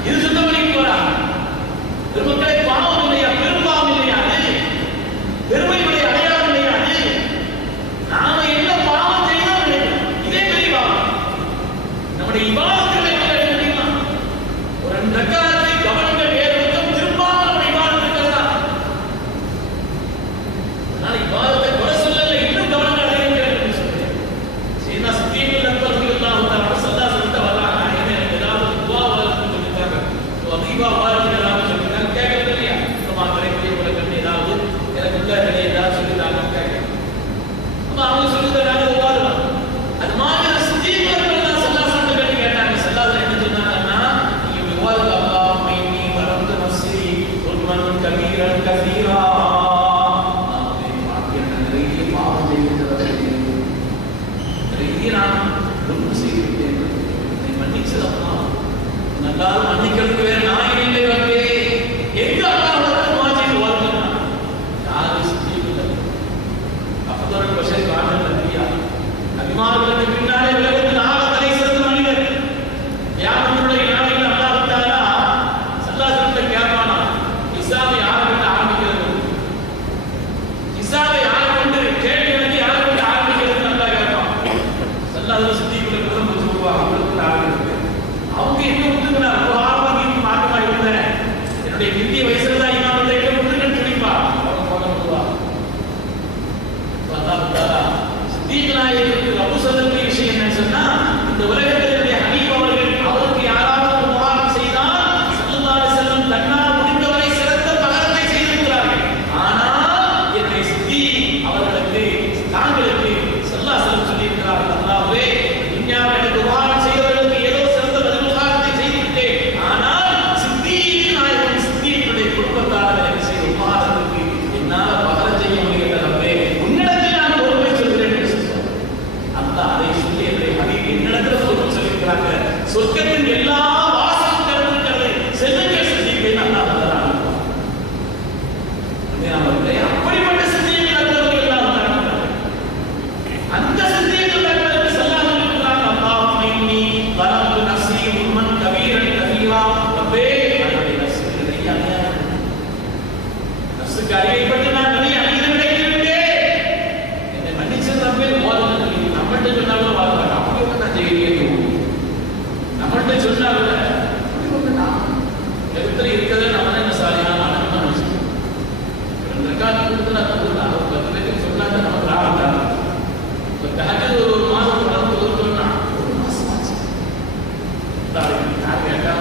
இது சுத்தம் பண்ணிட்டு போறாங்க. பெருமக்களை பாவம் இல்லையா? பெரும்பாவம் இல்லையா? அது பெருமையுடைய அடையாளம் இல்லையா? அது நாம என்ன பாவம் செய்யணும் இதே பெரிய பாவம். நம்முடைய இபாதத்துகளை என்ன தெரியுமா? ஒரு 2 ரக்காத்தை கவனங்கள் ஏற்படுத்தும் திரும்பாமல் நம்ம இபாதத் இருக்கிறதா? அதனால இபாதத்தை குறை சொல்லல, இன்னும் கவனங்கள் அதிகரிக்கிறது சொல்றேன். சீனா சத்தியமில் அக்பர்லாம் சல்லா சொல்லிட்டு வர்றாங்க. எனக்கு ஏதாவது துவா வாழ்த்து சொல்லிட்டாங்க. அதிகமா வாழ்த்து ஏதாவது சொல்லிட்டாங்க கேட்கறது இல்லையா? கரைக்குரிய உலகத்தில் ஏதாவது எனக்கு உள்ளே ஏதாவது சொல்லிட்டாங்க கேட்க அப்ப அவங்க சொல்லி தராங்க உபாதம். அது மாதிரி சத்தியமில் சல்லா சொல்லிட்டு கேட்டாங்க. சல்லாத என்ன சொன்னாங்கன்னா நீங்க விவாதம் அல்லாஹ் மைனி வரந்து நஃப்ஸி உல்மன் கபீரன் கஸீரா நிறைய பாவம் செய்திருக்கிறேன், நிறைய நான் ஒன்று செய்திருக்கேன், என்னை மன்னிச்சதப்பா நல்லாலும் மன்னிக்கிறதுக்கு வேற நான் இல்லை வந்து எங்க அல்லாஹ் மாஜித் வாழ்ந்தா யாரு சித்தியமில்லை. அப்பதான் பஷர் காரணம் நபியா நபிமார்களுக்கு பின்னாலே சித்திக் நாயகத்துக்கு அபூ சொல்லக்கூடிய விஷயம் என்னன்னு சொன்னா, இந்த உலகத்தினுடைய ஹபீப் அவர்கள் அவருக்கு யாராவது முபாரக் செய்தால் ஸல்லல்லாஹு அலைஹி வஸல்லம் தன்னால் முடிந்தவரை சிறந்த பகரத்தை செய்திருக்கிறார்கள். ஆனால் என்னை சித்திக் அவர்களுக்கு தாங்களுக்கு ஸல்லல்லாஹு அலைஹி வஸல்லம் சொல்லியிருக்கிறார்கள், அல்லாஹ்வே துன்யாவில் எனக்கு முபாரக் செய்தவர்களுக்கு ஏதோ சிறந்த பதிலுகாரத்தை செய்துவிட்டேன், ஆனால் சித்திக் நாயகம் சித்திக்குடைய குடும்பத்தார் எனக்கு செய்த முபாரத்துக்கு என்னால் பகரம் செய்ய முடியவில்லை. உன்னிடத்தில் நான் பொறுமை சொல்கிறேன் என்று சொல்றார். அல்லாஹ் அதை சொல்லி என்னுடைய ஹபீப் என்னிடத்தில் பொறுமை சொல்லியிருக்கிறாங்க. சொர்க்கத்தின் எல்லா வாசலும் திறந்திருக்கிறது, செல்லுங்கள் சித்திக்கை அல்லாஹ் தஆலா அப்படிப்பட்ட சித்திகள் அல்லாஹ் எல்லாம் அந்த சித்திகள் அல்லாஹ் ஸல்லல்லாஹு அலைஹி வஸல்லம் அல்லாஹும்ம இன்னி ظلمت نفسي ظلما كبيرا كثيرا ரப்பே என்னுடைய நஃப்ஸுக்கு நிறைய அநியாயம், நஃப்ஸுக்கு அடிமைப்பட்டு நான் நிறைய அநீதம் இழைத்துவிட்டேன், என்னை மன்னிச்சு ரப்பே போதும். நம்மள்ட்ட சொன்னாலும் வாழ்வாங்க, அப்படி ஒன்று நான் செய்கிறேன். நம்மள்ட்ட சொன்னால அப்படி ஒன்று நான் எதிர்த்து இருக்கிறத நம்ம என்ன சாலியான அனுபவம் வச்சுக்கணும். இந்த காலத்துக்கு நான் சொல்லுறேன், ஒரு 10 பேருக்கு சொன்னாங்க நமக்கு ஆரம்பித்தாங்க. இப்போ தகவல் ஒரு மாதம் கடந்து ஒதுக்கணும்னா ஒரு மாசம் ஆச்சு. யார் கேட்டா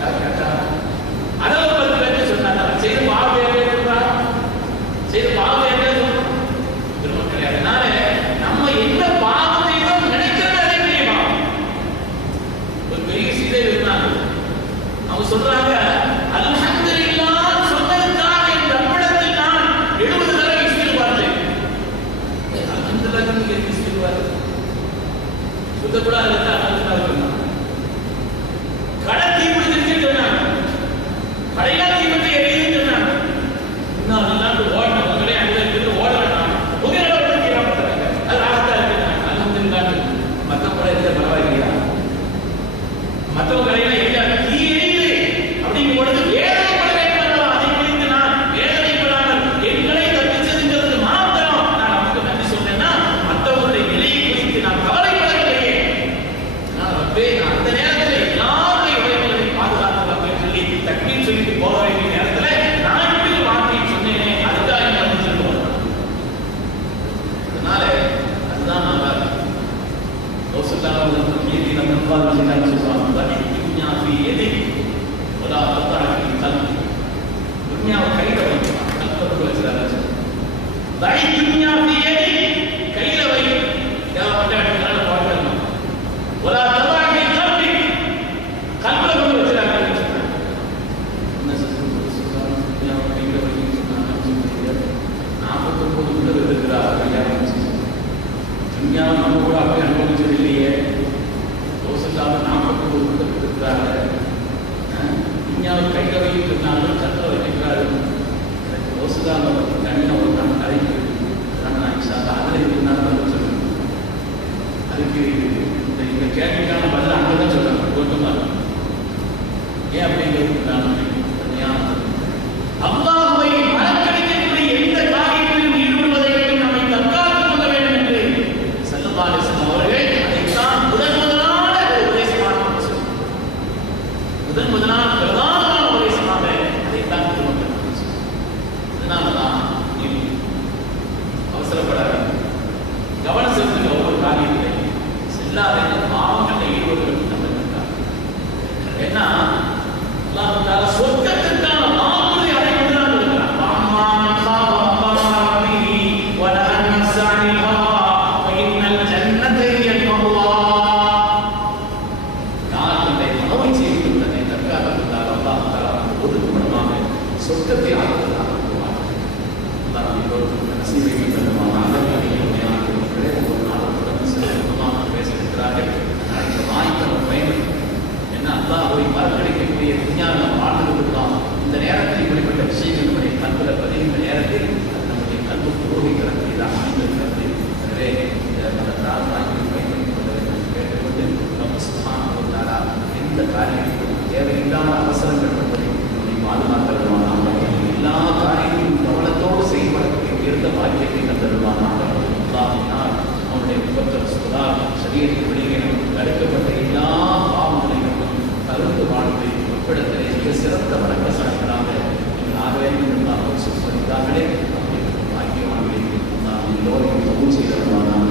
யார் கேட்டா அதை ஒரு 10 பேருக்கு சொன்னாங்க. செய்து பாவம் செய்து பாவம் திரும்ப கிடையாது. அதனால நம்ம என்ன பாவம் செய்தோம் நினைக்கிறது அதே பெரிய பாவம். ஒரு பெரிய சீதை இருந்தாங்க, அவங்க சொல்றாங்க, அல்ஹம்துலில்லாஹ் சொன்னதுக்காக இந்த அம்படத்தில் நான் 70 தடவை இஸ்திக்பார். அல்ஹம்துலில்லாஹ் நீங்க இஸ்திக்பார் சுத்தக்கூடாது அல்ஹம்துலில்லாஹ். கடை தீப்பிடிச்சிருச்சுன்னு சொன்னாங்க, கடையில தீப்பற்றி எரியுதுன்னு சொன்னாங்க. இன்னும் அதெல்லாம் ஓடணும், உங்களே அங்கே இருந்து ஓட வேண்டாம், உங்களோட கேட்கறாங்க. அது ராகத்தா இருக்கு. அல்ஹம்துலில்லாஹ் மற்ற கூட இருந்த பரவாயில்லையா, மற்றவங்க கடையில எரியா தீ எரியுது அப்படிங்கும் பொழுது வேதனைப்பட வேண்டும். அதை குறித்து நான் வேதனைப்படாமல் எங்களை தப்பிச்சதுங்கிறது மாத்திரம் நான் நமக்கு நன்றி சொன்னேன்னா மற்றவங்களுடைய நிலையை குறித்து நான் கவலைப்படவில்லையே. நான் ரப்பே நான் அந்த நேரத்தில் எல்லாருடைய உடைமைகளை பாதுகாத்து அப்படின்னு சொல்லி தக்பீர் சொல்லிட்டு போக வேண்டிய நேரத்தில் நான் இப்படி வார்த்தையை சொன்னேனே, அதுக்காக நன்றி சொல்லுவோம். அதனால அதுதான் நல்லா இருக்கு. ரசூலுல்லாஹி ஸல்லல்லாஹு அலைஹி வஸல்லம் துன்யா ஃபீ யதிக் வலா ததஅ ஃபீ கல்பி. துன்யாவை கையில வைக்கணும், கல்புக்கு வச்சிடாத. தஐ துன்யா ஃபீ யதிக், கையில வை. யாவட்ட இடத்துல போடணும். வலா ததஅ ஃபீ கல்பி, கல்புக்கு வச்சிடாத. என்ன சொல்றாங்க, துன்யாவை கையில வைக்கணும் சொன்னாங்க. 49 பேர் இருக்கிறார் கல்யாணம். துன்யா நம்ம கூட அப்படியே அனுபவிச்சது இல்லையே. ரோசல்லாம 49 பேர் இருக்கிறாங்க. துன்யாவை கையில வைக்கிறாங்க, கல்ல வைக்கிறாரு. ரோசல்லாம தனியாக ஒரு நாள் கலைக்கு நான் அதில் இருந்தாலும் சொல்லுவேன். அதுக்கு இந்த கேள்விக்கான பதில் அங்கே தான் சொல்றாங்க, பொருத்தமாக இருக்கும். ஏன் அப்படிங்கிறது அல்லாஹ்வை மறக்கடிக்கக்கூடிய எந்த காரியத்திலும் ஈடுபடுவதை விட்டு நம்மை தற்காத்துக் கொள்ள வேண்டும் என்று ஸல்லல்லாஹு அலைஹி வஸல்லம் அவர்கள் அதைத்தான் முதலான உபதேசமாக முதலான பிரதான உபதேசமாக அதைத்தான் திருமணம். அதனாலதான் அவசரப்படாத, கவனம் செலுத்துகிற ஒவ்வொரு காரியத்திலே செல்லாத பாவங்களை ஈடுபடுவதற்கு நம்ம இருக்காங்க. ஏன்னா அல்லாஹ் தஆலா சொர்க்கத்திற்கான வாக்குறுதி அடைவதுதான் இருக்கிறார். அம்மா மன் காஃப மகாம ரப்பிஹி வ நஹா அன்-நஃப்ஸ அனில் ஹவா ஃப இன்னல் ஜன்னத ஹியல் மஅவா. யார் தன்னை மனோவை செய்து தன்னை தற்காத்துக் அல்லாஹ் தஆலா ஒதுக்குமனமாக சொர்க்கத்தை ஆக்குகிறார். அல்லாஹ் இப்போது நசீபை தருவானாக. ஒரு நாளுடன் சிறப்பாக பேசுகிறார்கள். இந்த வாய்ப்பு பயன் என்ன, அல்லாஹ்வை மறக்கடிக்கக்கூடிய விஞ்ஞானம் வாழ்ந்துவிடலாம். இந்த நேரத்தில் இப்படிப்பட்ட விஷயங்கள் நம்முடைய கல்வியில் பதிகின்ற நேரத்தில் அது நம்முடைய கல்வி புரோகிக்கிறதாக அமைந்திருக்கிறது. எனவே இந்த வாய்ப்பை பயன்படுத்திக் கொள்ள வேண்டும் கேட்டுக்கொண்டு நம்ம சுகாதாரா எந்த காரியங்களும் தேவையில்லாத அவசரங்கள் என்பதை நம்மை பாதுகாத்தருவானாக. எல்லா காரியங்களும் கவனத்தோடு செயல்படக்கூடிய உயர்ந்த பாக்கியத்தை தந்தருவானாக. அல்லாஹ்வினால் அவனுடைய முகத்தர் சுதா சரீரத்தில் வெளியே தடுக்கப்பட்ட எல்லா பாவங்களையும் கலந்து வாழ்ந்து ஒப்பிடத்திலே மிக சிறந்த வணக்க சடங்களாக நீங்கள் ஆக வேண்டும் என்று சொல்லித்தார்களே. அப்படி பாக்கியவான்களை நாம் எல்லோரையும் கபூல் செய்து வருவானாக.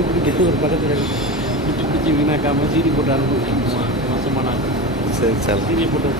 கையை பிடிக்கிறது ஒரு பக்கத்தில் பிடிச்சி பிடிச்சி வீணாக்காமல் சீனி போட்டு அனுப்பி மோசமான சரி சார் சீனி போட்டு